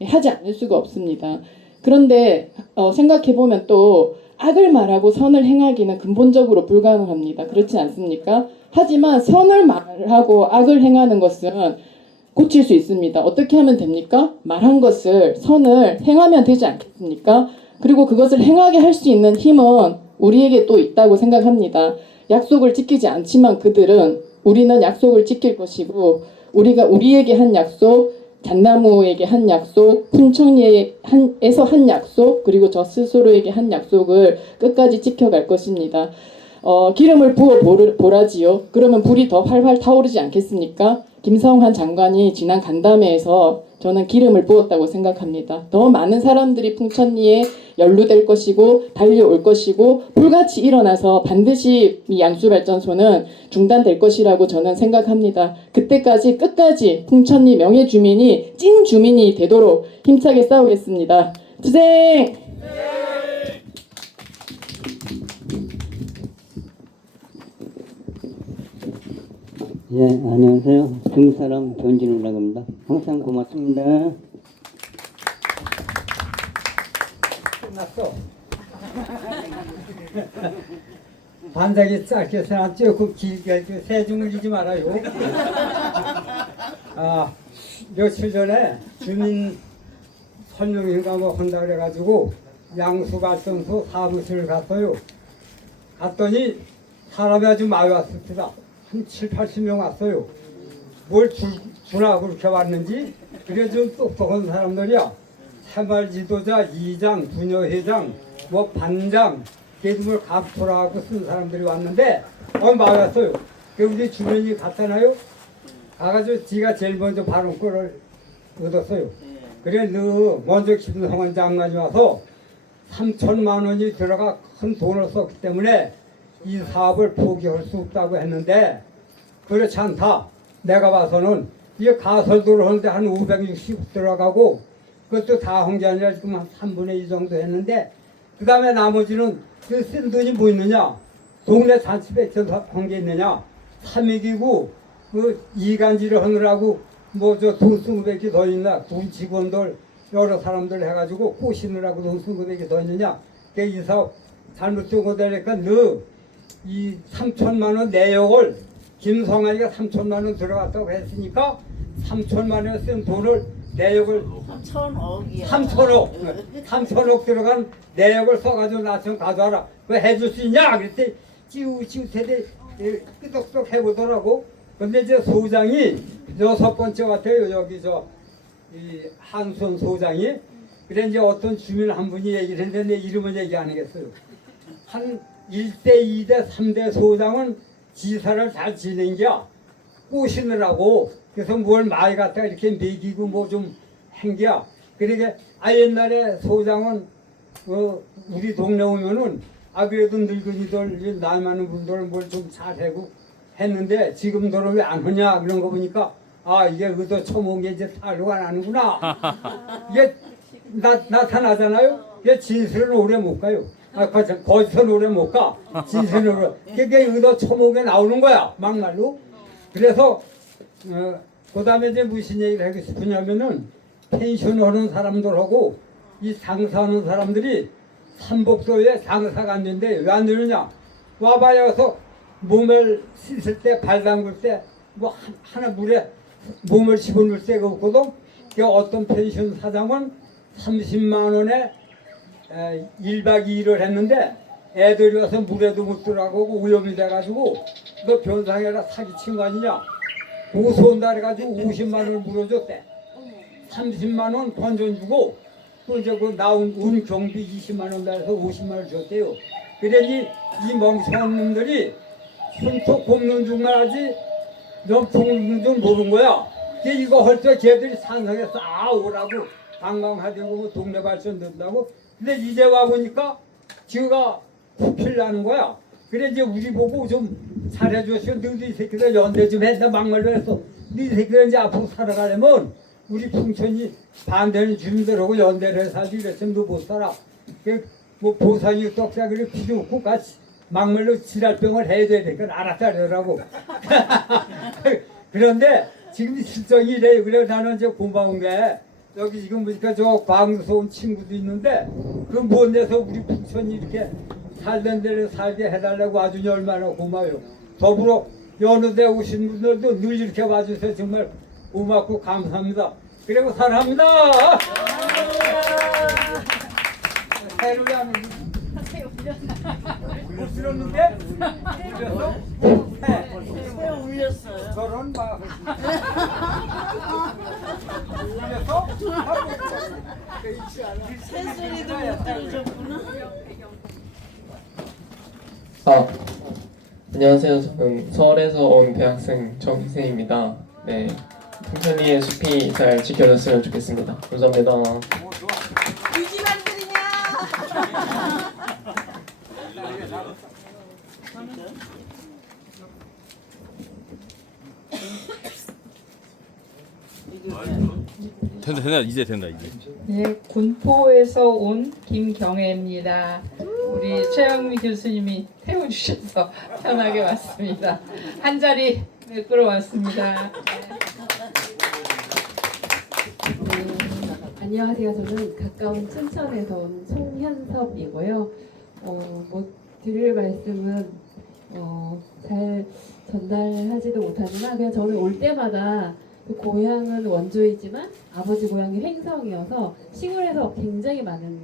하지 않을 수가 없습니다. 그런데 생각해보면 또 악을 말하고 선을 행하기는 근본적으로 불가능합니다. 그렇지 않습니까? 하지만 선을 말하고 악을 행하는 것은 고칠 수 있습니다. 어떻게 하면 됩니까? 말한 것을 선을 행하면 되지 않겠습니까? 그리고 그것을 행하게 할 수 있는 힘은 우리에게 또 있다고 생각합니다. 약속을 지키지 않지만 그들은 우리는 약속을 지킬 것이고 우리가 우리에게 한 약속, 잣나무에게 한 약속, 풍천리에서 한 약속, 그리고 저 스스로에게 한 약속을 끝까지 지켜갈 것입니다. 기름을 부어 보라지요. 그러면 불이 더 활활 타오르지 않겠습니까? 김성환 장관이 지난 간담회에서 저는 기름을 부었다고 생각합니다. 더 많은 사람들이 풍천리에 연루될 것이고 달려올 것이고 불같이 일어나서 반드시 이 양수발전소는 중단될 것이라고 저는 생각합니다. 그때까지 끝까지 풍천리 명예주민이 찐 주민이 되도록 힘차게 싸우겠습니다. 투쟁! 네, 안녕하세요. 중국 사람 전진우라고 합니다. 항상 고맙습니다. 끝났어. 반짝이 짧게 써놨죠. 그 길게 세중을 지지 말아요. 며칠 전에 주민 설명회가 뭐 한다 그래가지고 양수발전소 사무실을 갔어요. 갔더니 사람이 아주 많이 왔습니다. 한 7, 80명 왔어요. 뭘 주나 그렇게 왔는지. 그래 좀 똑똑한 사람들이야. 새마을 지도자, 이장, 부녀회장, 뭐 반장, 개dum을 각토라고 쓴 사람들이 왔는데 많이 왔어요. 우리 주민이 갔잖아요. 가가지고 지가 제일 먼저 발언권을 얻었어요. 그래 먼저 김성환 장관이 와서 3천만 원이 들어가 큰 돈을 썼기 때문에 이 사업을 포기할 수 없다고 했는데 그렇지 않다. 내가 봐서는 이게 가설도로 하는데 한 560 들어가고 그것도 다 한 게 아니라 지금 한 3분의 2 정도 했는데 그 다음에 나머지는 그 쓴 돈이 뭐 있느냐. 동네 잔치백전 한 게 있느냐. 삼익이고 그 이간질을 하느라고 뭐 저 돈 쓴 것밖에 더 있나. 돈 직원들 여러 사람들 해가지고 꼬시느라고 돈 쓴 것밖에 더 있느냐. 이 사업 잘못 쓴 거 되니까 너 이 3천만 원 내역을 김성환이가 3천만 원 들어갔다고 했으니까 3천만 원 쓴 돈을 내역을 3천억이야. 3천억 들어간 내역을 써가지고 나 좀 가져와라. 그거 해줄 수 있냐? 그랬더니 지우세대 끄덕끄덕 해보더라고. 근데 이제 소장이 6번째 같아요. 여기 이 한순 소장이. 그래 이제 어떤 주민 한 분이 얘기를 했는데 내 이름은 얘기 안 하겠어요. 한 1대, 2대, 3대 소장은 지사를 잘 지낸겨. 꼬시느라고. 그래서 뭘 많이 갖다가 이렇게 매기고 뭐 좀 행겨. 그러게 옛날에 소장은 우리 동네 오면은 그래도 늙은이들 나이 많은 분들 뭘 좀 잘하고 했는데 지금들은 왜 안 하냐 그런 거 보니까 이게 의도 처먹은 게 이제 탈로가 나는구나. 이게 나타나잖아요. 이게 진실은 오래 못 가요. 거짓은 오래 못 가. 진실은 오래. 이게 의도 처먹에 나오는 거야 막말로. 그래서 그 다음에 이제 무슨 얘기를 하고 싶으냐면은 펜션 하는 사람들하고 이 장사하는 사람들이 삼복도에 장사가 안 되는데 왜 안 되느냐. 와봐야서 몸을 씻을 때 발 담글 때 뭐 하나 물에 몸을 집어넣을 데가 없거든. 어떤 펜션 사장은 30만 원에 1박 2일을 했는데 애들이 와서 물에도 못 들어가고 오염이 돼가지고 너 변상해라 사기친 거 아니냐. 고소온다 그래가지고 50만 원을 물어줬대. 30만 원 건전 주고 또 이제 그 나온 운 경비 20만 원 달아서 50만 원 줬대요. 그러니 이 멍청한 놈들이 손톱 꼽는 줄만 하지 좀 굽는 줄 모르는 거야. 이거 할 때 걔들이 산성에서 오라고 관광하려고 뭐 동네 발전 된다고. 근데 이제 와보니까 지가 부필나는 거야. 그래 이제 우리 보고 좀 잘해줬으면 너도 이 새끼들 연대 좀 했다 막말로 했어. 네 새끼들 이제 앞으로 살아가려면 우리 풍천이 반대는 주민들하고 연대를 해서 살지 이랬으면 너 못 살아. 뭐 보상이 떡사기를 필요 없고 같이 막말로 지랄병을 해야 되니까 알았다 그러라고. 그런데 지금 실정이 이래요. 그래 나는 이제 고마운 게 여기 지금 보니까 저 광주서 온 친구도 있는데 그 먼 데서 우리 풍천이 이렇게 살던 데를 살게 해달라고 와주니 얼마나 고마워요. 더불어 여느 데 오신 분들도 늘 이렇게 와주셔서 정말 고맙고 감사합니다. 그리고 사랑합니다. 해를 안 못 들었는데? 들렸어? 왜 울렸어요? 저런 막 울렸어? 새소리도 못 들으셨구나. 안녕하세요. 저는 서울에서 온 대학생 정희세입니다. 네, 풍천이의 숲이 잘 지켜졌으면 좋겠습니다. 감사합니다. 이 집안들이냐? 된다 이제 된다 이제. 네, 군포에서 온 김경애입니다. 우리 최영미 교수님이 태워주셔서 편하게 왔습니다. 한 자리 네, 끌어왔습니다. 안녕하세요. 저는 가까운 춘천에서 온 송현섭이고요. 뭐 드릴 말씀은 잘 전달하지도 못하지만 그냥 저는 올 때마다 그 고향은 원주이지만 아버지 고향이 횡성이어서 시골에서 굉장히 많은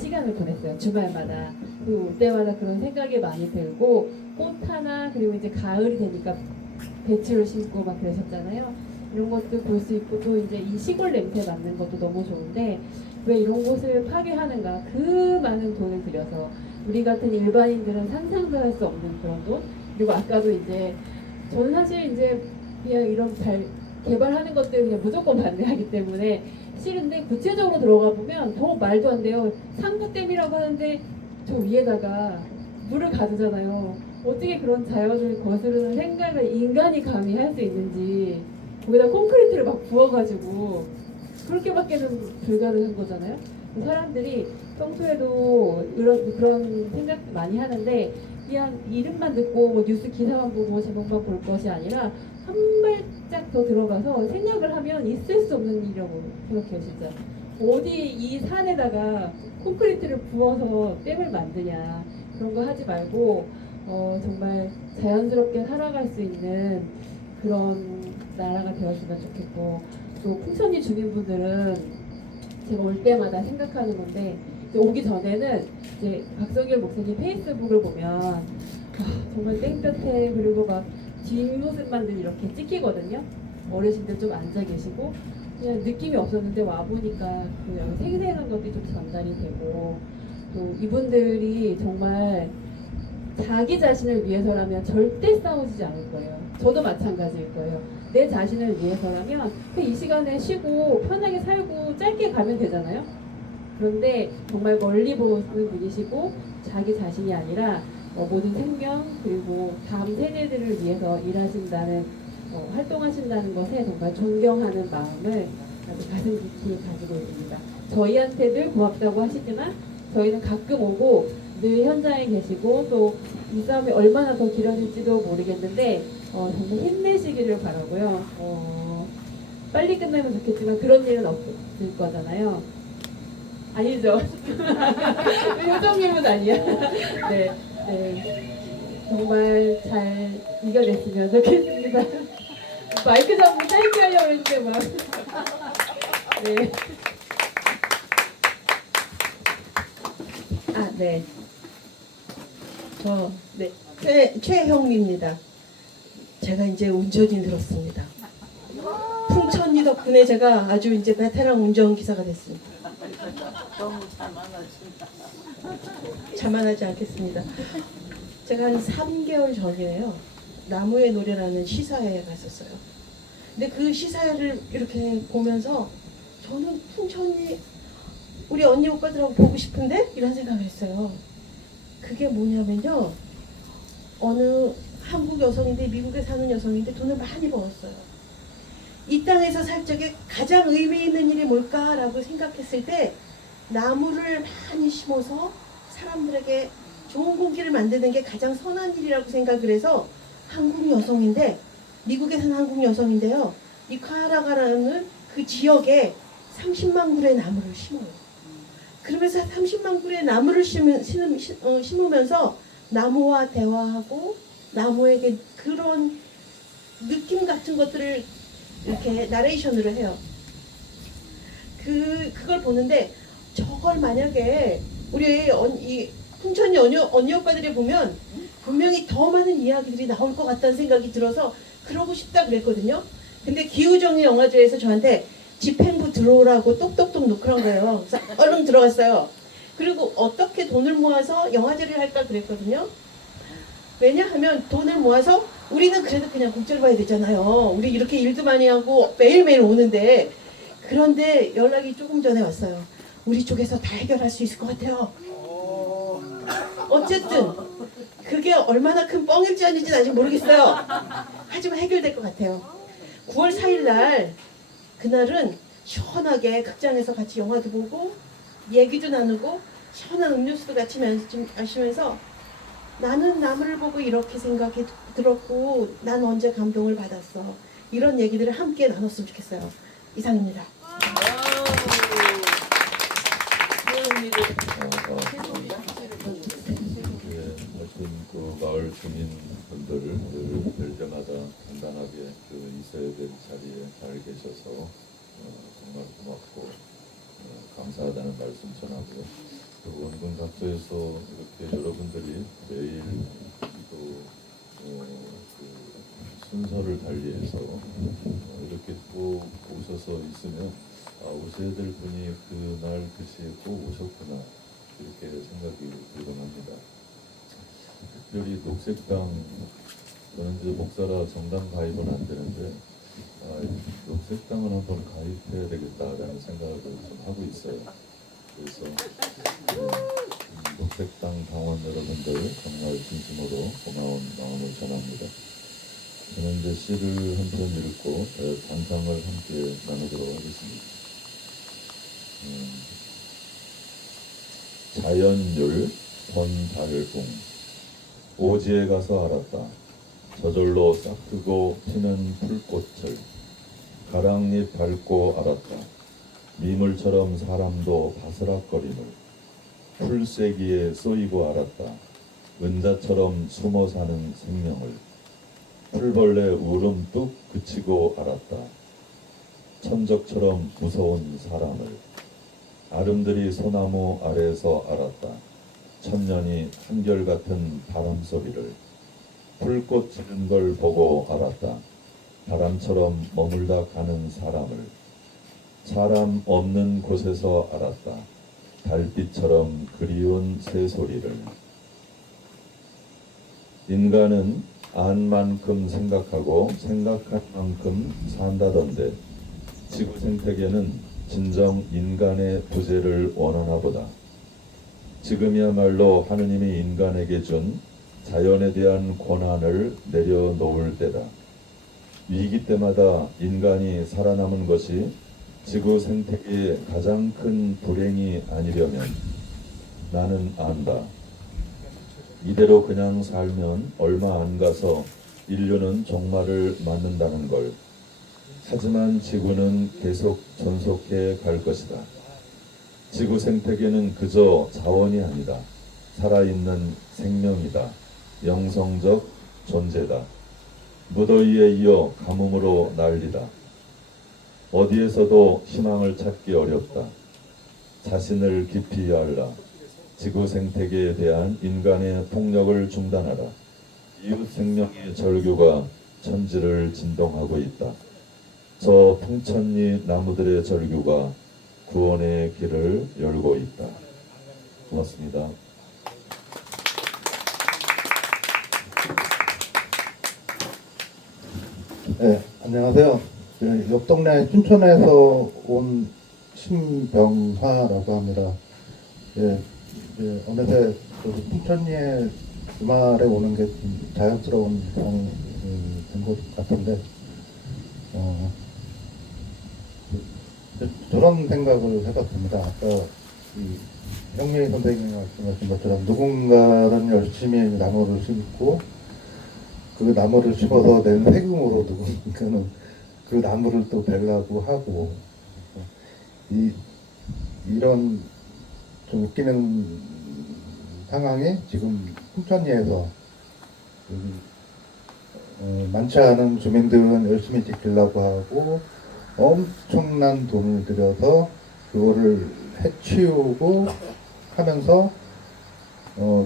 시간을 보냈어요. 주말마다. 그리고 올 때마다 그런 생각이 많이 들고 꽃 하나 그리고 이제 가을이 되니까 배추를 심고 막 그러셨잖아요. 이런 것도 볼 수 있고 또 이제 이 시골 냄새 맡는 것도 너무 좋은데 왜 이런 곳을 파괴하는가? 그 많은 돈을 들여서 우리 같은 일반인들은 상상도 할 수 없는 그런 돈. 그리고 아까도 이제 저는 사실 이제 그냥 이런 개발하는 것들 그냥 무조건 반대하기 때문에 싫은데 구체적으로 들어가 보면 더 말도 안 돼요. 상부댐이라고 하는데 저 위에다가 물을 가두잖아요. 어떻게 그런 자연을 거스르는 생각을 인간이 감히 할 수 있는지 거기다 콘크리트를 막 부어가지고 그렇게밖에는 불가능한 거잖아요. 사람들이 평소에도 그런 생각 많이 하는데 그냥 이름만 듣고 뭐 뉴스 기사만 보고 제목만 볼 것이 아니라 한 발짝 더 들어가서 생각을 하면 있을 수 없는 일이라고 생각해요. 진짜 어디 이 산에다가 콘크리트를 부어서 댐을 만드냐 그런 거 하지 말고 정말 자연스럽게 살아갈 수 있는 그런 나라가 되었으면 좋겠고 또 풍천리 주민분들은 제가 올 때마다 생각하는 건데 오기 전에는 이제 박성일 목사님 페이스북을 보면 정말 땡볕에 그리고 막 뒷모습만 늘 이렇게 찍히거든요. 어르신들 좀 앉아 계시고 그냥 느낌이 없었는데 와 보니까 그 생생한 것들이 좀 전달이 되고 또 이분들이 정말 자기 자신을 위해서라면 절대 싸우지 않을 거예요. 저도 마찬가지일 거예요. 내 자신을 위해서라면 이 시간에 쉬고 편하게 살고 짧게 가면 되잖아요. 그런데 정말 멀리 보는 분이시고 자기 자신이 아니라 모든 생명 그리고 다음 세대들을 위해서 일하신다는 활동하신다는 것에 정말 존경하는 마음을 아주 가슴 깊이 가지고 있습니다. 저희한테들 고맙다고 하시지만 저희는 가끔 오고 늘 현장에 계시고 또 이 싸움이 얼마나 더 길어질지도 모르겠는데 정말 힘내시기를 바라고요. 빨리 끝나면 좋겠지만 그런 일은 없을 거잖아요. 아니죠? 효정님은 아니야. 네, 정말 잘 이겨냈으면 좋겠습니다. 마이크 잡고 짧게 하려고 했는데 막. 네. 네. 최형미입니다. 제가 이제 운전인 들었습니다. 풍천리 덕분에 제가 아주 이제 베테랑 운전기사가 됐습니다. 너무 자만하신다. 자만하지 않겠습니다. 제가 한 3개월 전이에요. 나무의 노래라는 시사회에 갔었어요. 근데 그 시사회를 이렇게 보면서 저는 풍천리 우리 언니 오빠들하고 보고 싶은데? 이런 생각을 했어요. 그게 뭐냐면요. 어느 한국 여성인데 미국에 사는 여성인데 돈을 많이 벌었어요. 이 땅에서 살 적에 가장 의미 있는 일이 뭘까라고 생각했을 때 나무를 많이 심어서 사람들에게 좋은 공기를 만드는 게 가장 선한 일이라고 생각을 해서 한국 여성인데 미국에 사는 한국 여성인데요. 이 카라가라는 그 지역에 30만 그루의 나무를 심어요. 그러면서 30만 그루의 나무를 심으면서 나무와 대화하고 나무에게 그런 느낌 같은 것들을 이렇게 나레이션으로 해요. 그걸 보는데 저걸 만약에 우리 이 풍천리 언니 오빠들이 보면 분명히 더 많은 이야기들이 나올 것 같다는 생각이 들어서 그러고 싶다 그랬거든요. 근데 기후정리 영화제에서 저한테 집행부 들어오라고 똑똑똑 놓고 한 거예요. 그래서 얼른 들어갔어요. 그리고 어떻게 돈을 모아서 영화제를 할까 그랬거든요. 왜냐하면 돈을 모아서 우리는 그래도 그냥 국제를 봐야 되잖아요. 우리 이렇게 일도 많이 하고 매일매일 오는데 그런데 연락이 조금 전에 왔어요. 우리 쪽에서 다 해결할 수 있을 것 같아요. 어쨌든 그게 얼마나 큰 뻥일지 아닌지는 아직 모르겠어요. 하지만 해결될 것 같아요. 9월 4일 날 그날은 시원하게 극장에서 같이 영화도 보고 얘기도 나누고 시원한 음료수도 같이 마시면서 나는 나무를 보고 이렇게 생각이 들었고 난 언제 감동을 받았어. 이런 얘기들을 함께 나눴으면 좋겠어요. 이상입니다. 하여튼 그 마을 주민분들 뵐 때마다 간단하게 있어야 될 자리에 잘 계셔서 정말 고맙고 감사하다는 말씀 전하고 또 원군 각도에서 이렇게 여러분들이 매일 그 순서를 달리해서 이렇게 꼭 오셔서 있으면 오셔야 될 분이 그날 그 시에 꼭 오셨구나 이렇게 생각이 들곤 합니다. 특별히 녹색당 저는 이제 목사라 정당 가입은 안 되는데 녹색당은 한번 가입해야 되겠다라는 생각을 좀 하고 있어요. 그래서 녹색당 당원 여러분들 정말 진심으로 고마운 마음을 전합니다. 저는 이제 시를 한 편 읽고 단상을 함께 나누도록 하겠습니다. 자연율 번달궁 오지에 가서 알았다. 저절로 싹트고 피는 풀꽃을 가랑잎 밟고 알았다. 미물처럼 사람도 바스락거림을 풀세기에 쏘이고 알았다. 은자처럼 숨어 사는 생명을 풀벌레 울음 뚝 그치고 알았다. 천적처럼 무서운 사람을 아름드리 소나무 아래에서 알았다. 천년이 한결같은 바람소리를 풀꽃 지는 걸 보고 알았다. 바람처럼 머물다 가는 사람을 사람 없는 곳에서 알았다. 달빛처럼 그리운 새소리를 인간은 안 만큼 생각하고 생각한 만큼 산다던데 지구 생태계는 진정 인간의 부재를 원하나 보다. 지금이야말로 하느님이 인간에게 준 자연에 대한 권한을 내려놓을 때다. 위기 때마다 인간이 살아남은 것이 지구 생태계의 가장 큰 불행이 아니려면 나는 안다. 이대로 그냥 살면 얼마 안 가서 인류는 종말을 맞는다는 걸. 하지만 지구는 계속 존속해 갈 것이다. 지구 생태계는 그저 자원이 아니다. 살아있는 생명이다. 영성적 존재다. 무더위에 이어 가뭄으로 난리다. 어디에서도 희망을 찾기 어렵다. 자신을 깊이 알라. 지구 생태계에 대한 인간의 폭력을 중단하라. 이웃 생명의 절규가 천지를 진동하고 있다. 저 풍천리 나무들의 절규가 구원의 길을 열고 있다. 고맙습니다. 네, 안녕하세요. 옆 동네 춘천에서 온 신병화라고 합니다. 어느새 풍천리에 주말에 오는 게 좀 자연스러운 상황이 된 것 같은데, 저런 생각을 해봤습니다. 아까 형민 선생님이 말씀하신 것처럼 누군가는 열심히 나무를 심고 그 나무를 심어서 낸 세금으로 누군가는 그 나무를 또 베려고 하고 이런 좀 웃기는 상황이 지금 풍천리에서 많지 않은 주민들은 열심히 지키려고 하고 엄청난 돈을 들여서 그거를 해치우고 하면서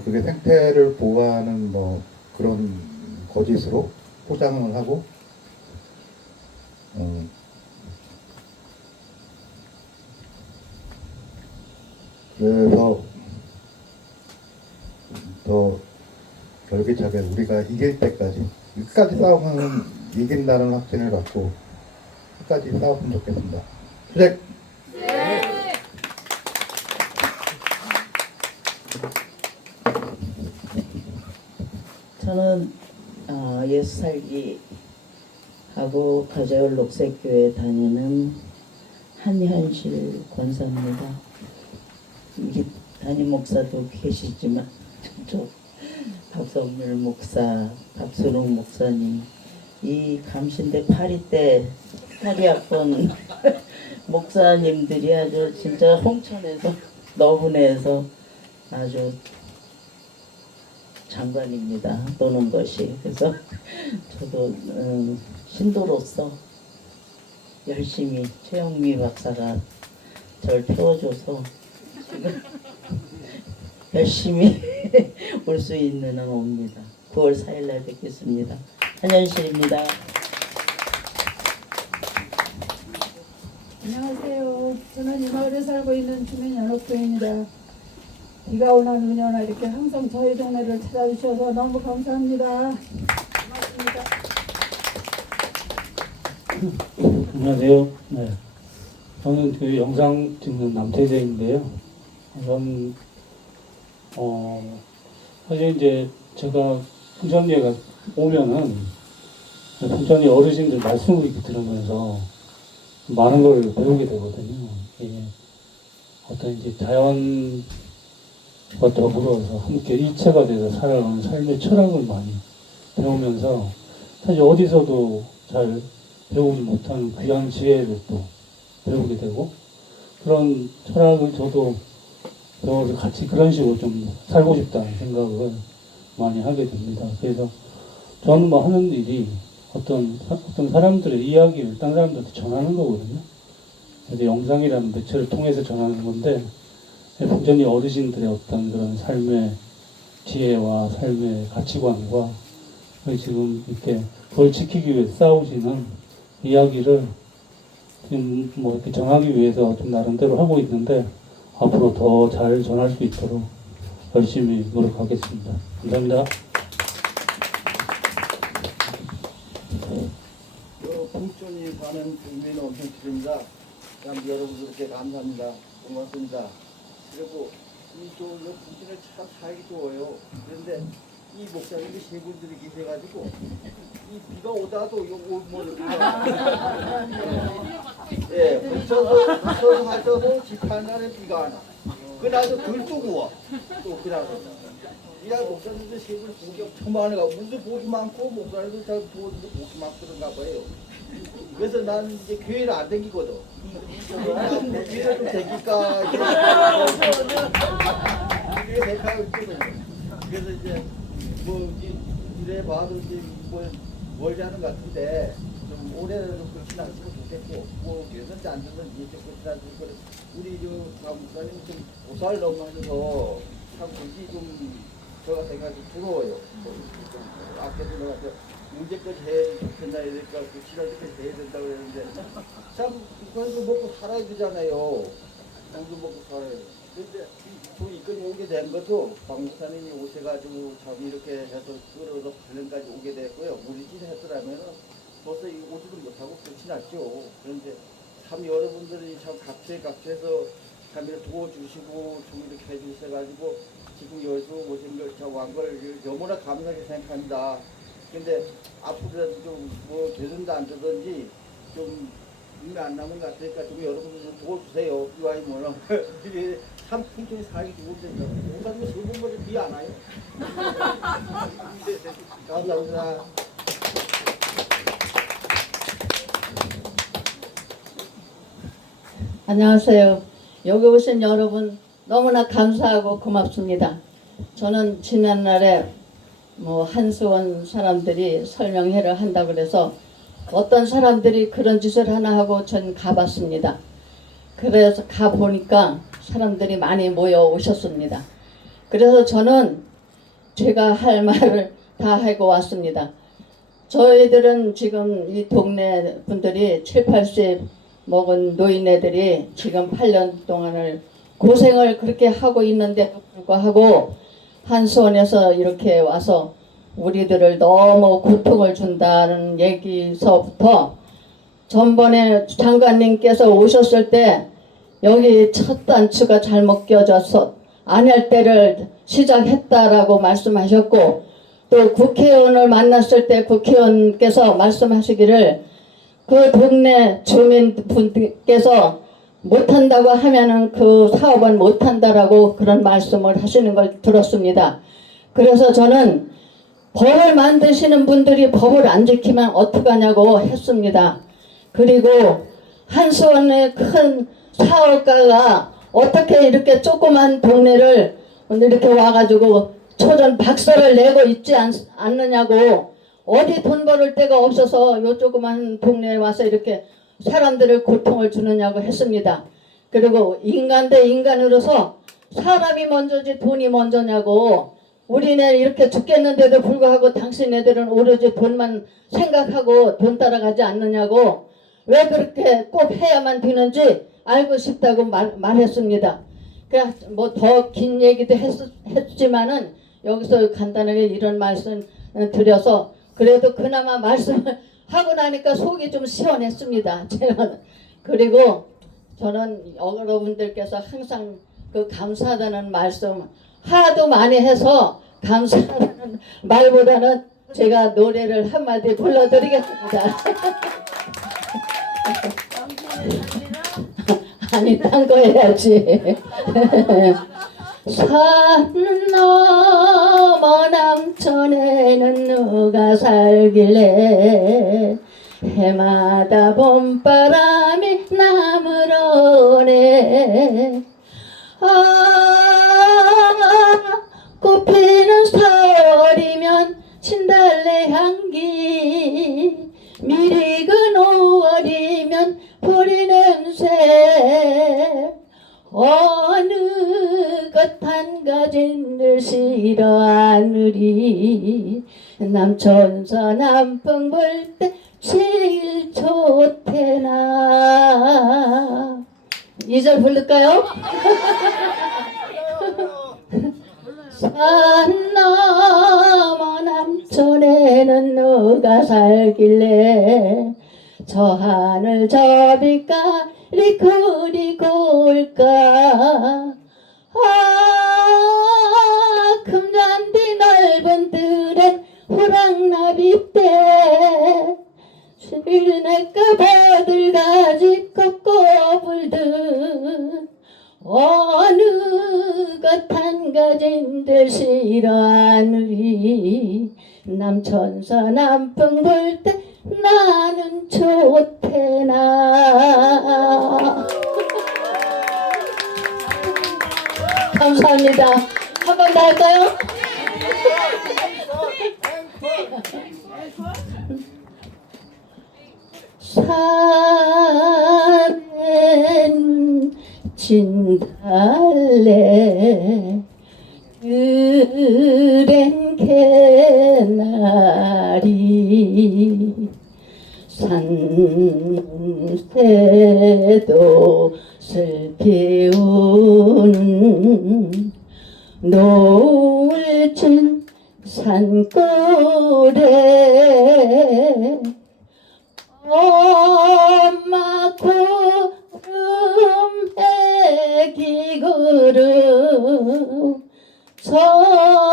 그게 생태를 보호하는 뭐 그런 거짓으로 포장을 하고 그래서 더 결기차게 우리가 이길 때까지 끝까지 싸우면 이긴다는 확신을 갖고 끝까지 싸웠으면 좋겠습니다. 수색! 저는 예수 살기 하고 가자율 녹색교회 다니는 한현실 권사입니다. 여기 담임 목사도 계시지만 저 박성밀 목사, 박순웅 목사님, 이 감신대 파리 때 파리학번 목사님들이 아주 진짜 홍천에서 너분해서 아주 장관입니다. 노는 것이. 그래서 저도 신도로서 열심히 최영미 박사가 절 태워줘서 지금 열심히 올 수 있는 한 옵니다. 9월 4일 날 뵙겠습니다. 한현실입니다. 안녕하세요. 저는 이 마을에 살고 있는 주민연합회입니다. 비가 오나 눈이 오나 이렇게 항상 저희 동네를 찾아주셔서 너무 감사합니다. 고맙습니다. 안녕하세요. 네. 저는 그 영상 찍는 남태재인데요. 저는 사실 이제 제가 풍천리에 오면은 풍천리 어르신들 말씀을 이렇게 들으면서 많은 걸 배우게 되거든요. 이게 어떤 이제 자연과 더불어서 함께 일체가 돼서 살아가는 삶의 철학을 많이 배우면서 사실 어디서도 잘 배우지 못하는 귀한 지혜를 또 배우게 되고 그런 철학을 저도 배워서 같이 그런 식으로 좀 살고 싶다는 생각을 많이 하게 됩니다. 그래서 저는 뭐 하는 일이 어떤 사람들의 이야기를 딴 사람들한테 전하는 거거든요. 그래서 영상이라는 매체를 통해서 전하는 건데 풍천리 어르신들의 어떤 그런 삶의 지혜와 삶의 가치관과 지금 이렇게 그걸 지키기 위해 싸우시는 이야기를 지금 뭐 이렇게 전하기 위해서 좀 나름대로 하고 있는데 앞으로 더 잘 전할 수 있도록 열심히 노력하겠습니다. 감사합니다. 풍천이 사는 국민 엄청집입니다. 여러분들께 감사합니다. 고맙습니다. 그리고 이쪽 풍천을 참 살기 좋아요. 그런데 이 목사님이 세 분들이 계셔가지고 이 비가 오다가도 뭐 예, 붙여서 하셔도 집한 날에 비가 안 와. 그날도 덜 뜨고 와. 또 그날도. 이 목사님들 세 분 복이 엄청 많아가 무슨 복이 많고 목사님들 잘 도와주는데 복이 많고 그런가 봐요. 그래서 난 이제 교회를 안 다니거든. 교회를 좀 다닐까 이렇게 생각하고 있거든요. 그래서 이제 뭐 이래 봐도 이제 뭐 멀지 않은 것 같은데 좀 올해는 좀 지나갔으면 좋겠고 뭐 되든지 안 되든지 좀 지나갔으면 우리 저 목사님 좀 보살 너무 하셔서 참 그게 좀 제가 생각이 부러워요. 뭐 좀 아껴서 내가 문제까지 해야 좋겠나 이러니까 그 지날 때까지 해야 된다고 그랬는데 참 그래서 먹고 살아야 되잖아요. 양도 먹고 살아야 돼. 근데 저 이까지 오게 된 것도 박 목사님이 오셔가지고 참 이렇게 해서 끌어서 8년까지 오게 됐고요. 우리 집 했더라면 벌써 오지도 못하고 끝이 났죠. 그런데 참 여러분들이 참 각처에서 참 이렇게 도와주시고 좀 이렇게 해주셔가지고 지금 여기서 오신 걸 왕걸 너무나 감사하게 생각합니다. 근데 앞으로라도 좀 뭐 되든지 안 되든지 좀 의미 안 남은 것 같으니까 좀 여러분들 좀 도와주세요. 이와이면은 참 풍천이 살기 좋은데 목사님 세번까지 비 안 와요. 감사합니다. 안녕하세요. 여기 오신 여러분 너무나 감사하고 고맙습니다. 저는 지난날에 뭐 한수원 사람들이 설명회를 한다고 그래서 어떤 사람들이 그런 짓을 하나 하고 전 가봤습니다. 그래서 가보니까 사람들이 많이 모여 오셨습니다. 그래서 저는 제가 할 말을 다 하고 왔습니다. 저희들은 지금 이 동네 분들이 7, 80 먹은 노인네들이 지금 8년 동안을 고생을 그렇게 하고 있는데도 불구하고 한수원에서 이렇게 와서 우리들을 너무 고통을 준다는 얘기서부터 전번에 장관님께서 오셨을 때 여기 첫 단추가 잘못 껴져서 안 할 때를 시작했다라고 말씀하셨고 또 국회의원을 만났을 때 국회의원께서 말씀하시기를 그 동네 주민분께서 못한다고 하면은 그 사업은 못한다라고 그런 말씀을 하시는 걸 들었습니다. 그래서 저는 법을 만드시는 분들이 법을 안 지키면 어떡하냐고 했습니다. 그리고 한수원의 큰 사업가가 어떻게 이렇게 조그만 동네를 이렇게 와가지고 초전 박살을 내고 있지 않느냐고, 어디 돈 벌을 데가 없어서 요 조그만 동네에 와서 이렇게 사람들을 고통을 주느냐고 했습니다. 그리고 인간 대 인간으로서 사람이 먼저지 돈이 먼저냐고, 우리네 이렇게 죽겠는데도 불구하고 당신네들은 오로지 돈만 생각하고 돈 따라가지 않느냐고, 왜 그렇게 꼭 해야만 되는지 알고 싶다고 말했습니다. 그냥 뭐 더 긴 얘기도 했지만은 여기서 간단하게 이런 말씀 드려서 그래도 그나마 말씀을 하고 나니까 속이 좀 시원했습니다. 제가. 그리고 저는 여러분들께서 항상 그 감사하다는 말씀 하도 많이 해서 감사하다는 말보다는 제가 노래를 한마디 불러드리겠습니다. 아니, 딴 거 해야지. 산 넘어 남천에는 누가 살길래 해마다 봄바람이 나물 오네. 꽃피는 서울이면 진달래 향기, 미리 그 5월이면 보리 냄새, 어느 것 한 가진들 싫어하느리 남천서 남풍 불 때 제일 좋대나. 2절 부를까요? 산 넘어 남천에는 누가 살길래 저 하늘 저 빛깔이 그리고 올까. 금잔디 넓은 들엔 호랑나비 때 실내가 버들가지 꺾어 불듯 어느 것 한 가진들 싫어하느리 남천서 남풍 불 때 나는 좋대나. 감사합니다. 한 번 더 할까요? 산엔 진달래 그랜 개나리 산새도 슬피 우는 노을 진 산골에 엄마 구름에 기구름 성답게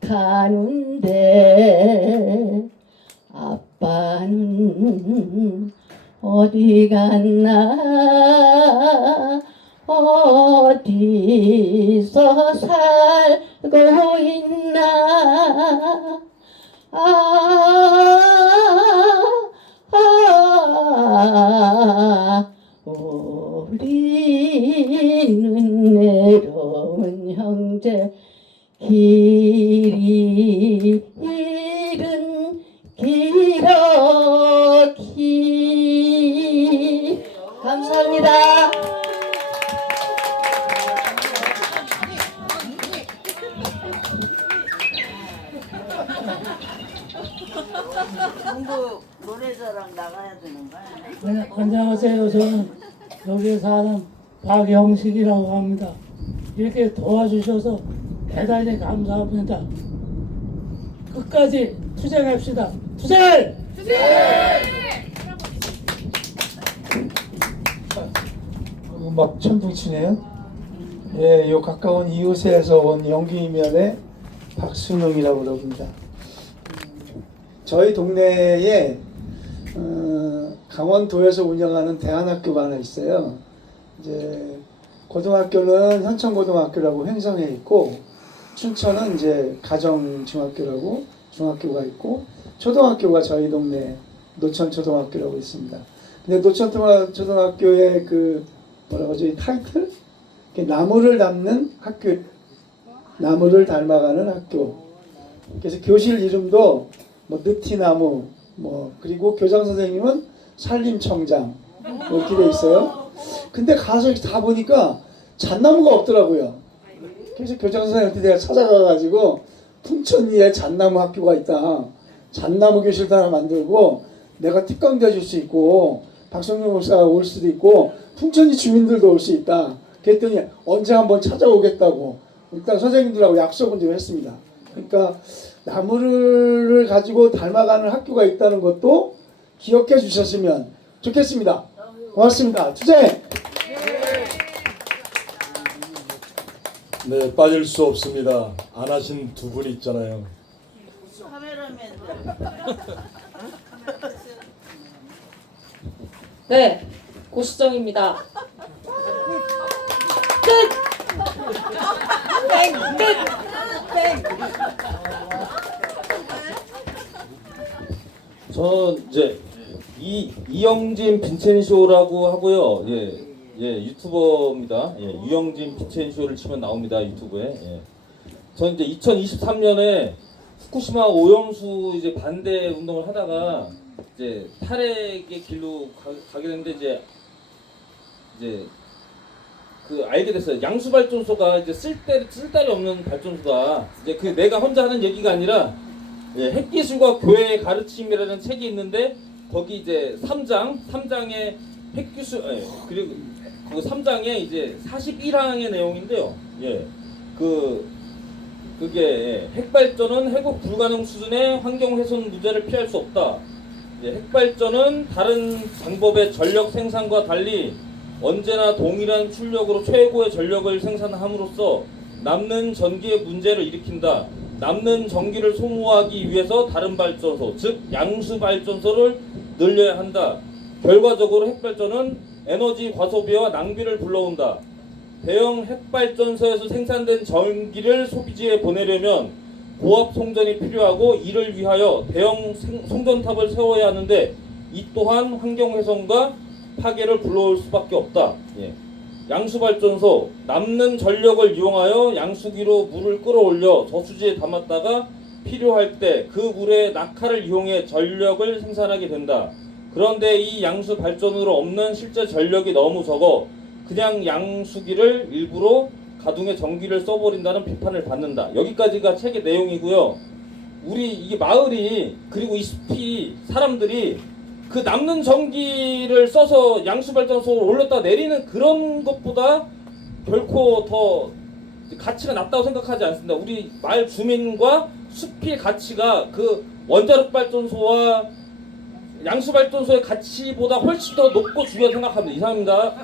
가는데 아빠는 어디 갔나, 어디서 살고 있나. 우리는 외로운 형제 길이 길은 기러기. 감사합니다. 공부 노래자랑 나가야 되는 거야? 네, 안녕하세요. 저는 여기에 사는 박영식이라고 합니다. 이렇게 도와주셔서 대단히 감사합니다. 끝까지 투쟁합시다. 투쟁! 막 천둥치네요. 예, 요 가까운 이웃에서 온 영기면의 박순웅이라고 그럽니다. 저희 동네에 강원도에서 운영하는 대안학교가 하나 있어요. 이제 고등학교는 현천고등학교라고 횡성에 있고 춘천은 이제 가정중학교라고 중학교가 있고 초등학교가 저희 동네 노천초등학교라고 있습니다. 근데 노천초등학교의 그 뭐라고 하죠? 이 타이틀? 나무를 닮는 학교, 나무를 닮아가는 학교. 그래서 교실 이름도 뭐 느티나무, 뭐 그리고 교장 선생님은 산림청장 이렇게 돼 있어요. 근데 가서 다 보니까 잣나무가 없더라고요. 그래서 교장 선생님한테 내가 찾아가가지고 풍천리에 잣나무 학교가 있다. 잣나무 교실도 하나 만들고 내가 특강도 해줄 수 있고 박성준 목사가 올 수도 있고 풍천리 주민들도 올 수 있다. 그랬더니 언제 한번 찾아오겠다고 일단 선생님들하고 약속은 좀 했습니다. 그러니까 나무를 가지고 닮아가는 학교가 있다는 것도 기억해 주셨으면 좋겠습니다. 고맙습니다. 투쟁! 네, 빠질 수 없습니다. 안 하신 두 분 있잖아요. 네, 고수정입니다. 끝! 저는 이제 이영진 빈첸쇼라고 하고요. 유튜버입니다. 유영진 빈첸쇼를 치면 나옵니다. 유튜브에. 저는 이제 2023년에 후쿠시마 오염수 이제 반대 운동을 하다가 이제 탈핵의 길로 가게 됐는데 이제 그 알게 됐어요. 양수 발전소가 이제 쓸데리 없는 발전소다. 이제 그 내가 혼자 하는 얘기가 아니라 핵기술과 교회의 가르침이라는 책이 있는데 거기 이제 3장에 핵기술 그리고 그 3장에 이제 41항의 내용인데요. 그게 핵발전은 회복 불가능 수준의 환경 훼손 문제를 피할 수 없다. 핵발전은 다른 방법의 전력 생산과 달리 언제나 동일한 출력으로 최고의 전력을 생산함으로써 남는 전기의 문제를 일으킨다. 남는 전기를 소모하기 위해서 다른 발전소, 즉 양수 발전소를 늘려야 한다. 결과적으로 핵발전은 에너지 과소비와 낭비를 불러온다. 대형 핵발전소에서 생산된 전기를 소비지에 보내려면 고압 송전이 필요하고 이를 위하여 대형 송전탑을 세워야 하는데 이 또한 환경훼손과 파괴를 불러올 수밖에 없다. 양수발전소, 남는 전력을 이용하여 양수기로 물을 끌어올려 저수지에 담았다가 필요할 때 그 물에 낙하를 이용해 전력을 생산하게 된다. 그런데 이 양수발전으로 없는 실제 전력이 너무 적어 그냥 양수기를 일부러 가동해 전기를 써버린다는 비판을 받는다. 여기까지가 책의 내용이고요. 우리 이게 마을이 그리고 이 숲이 사람들이 그 남는 전기를 써서 양수발전소를 올렸다 내리는 그런 것보다 결코 더 가치가 낮다고 생각하지 않습니다. 우리 마을 주민과 숲의 가치가 그 원자력 발전소와 양수발전소의 가치보다 훨씬 더 높고 중요하다고 생각합니다. 이상입니다.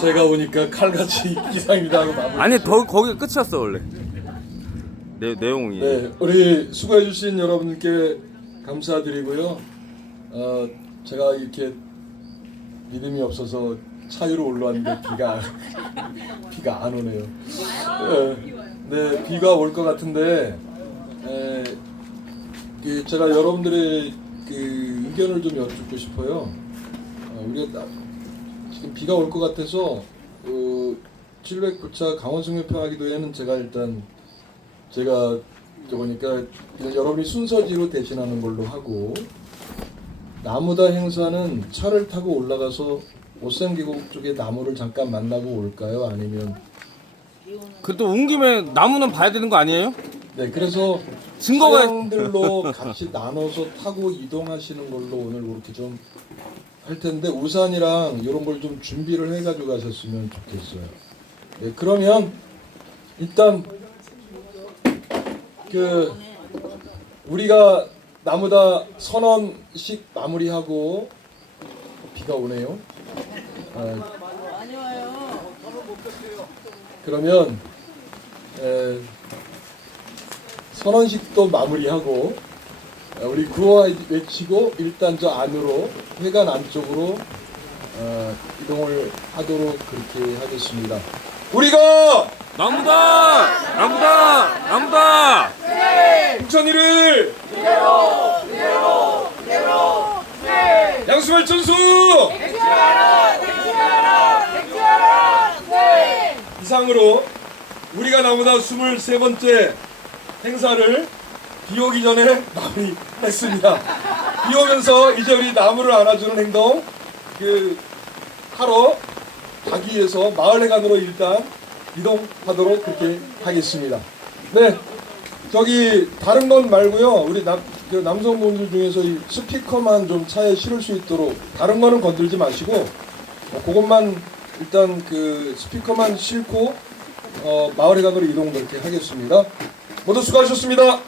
제가 오니까 칼같이 이상입니다 하고 마무리. 아니 거기가 끝이었어 원래. 내용이. 네, 우리 수고해 주신 여러분께 감사드리고요. 제가 이렇게 믿음이 없어서 차 위로 올라왔는데 비가 안 오네요. 네, 비가 올 것 같은데 제가 여러분들의 그 의견을 좀 여쭙고 싶어요. 우리가 지금 비가 올 것 같아서 709차 강원승려평화기도회는 제가 보니까 여러분이 순서지로 대신하는 걸로 하고 나무다 행사는 차를 타고 올라가서 오산계곡 쪽에 나무를 잠깐 만나고 올까요? 아니면 그래도 온 김에 나무는 봐야 되는 거 아니에요? 네, 그래서 증거가 차량들로 같이 나눠서 타고 이동하시는 걸로 오늘 그렇게 좀 할 텐데 우산이랑 이런 걸 좀 준비를 해가지고 가셨으면 좋겠어요. 네, 그러면 일단 우리가 나무다 선언식 마무리하고 비가 오네요. 그러면 선언식도 마무리하고 우리 구호 외치고 일단 저 안으로 회관 안쪽으로 이동을 하도록 그렇게 하겠습니다. 우리가 나무다! 나무다! 나무다! 인천이를 양수발전소 이상으로 우리가 나무다 23번째 행사를 비 오기 전에 마무리했습니다. 비 오면서 이제 우리 나무를 안아주는 행동 하러 가기 위해서 마을회관으로 일단 이동하도록 그렇게 하겠습니다. 네, 저기 다른 건 말고요. 우리 남성분들 중에서 이 스피커만 좀 차에 실을 수 있도록 다른 거는 건들지 마시고 그것만 일단 스피커만 싣고 마을회관으로 이동 그렇게 하겠습니다. 모두 수고하셨습니다.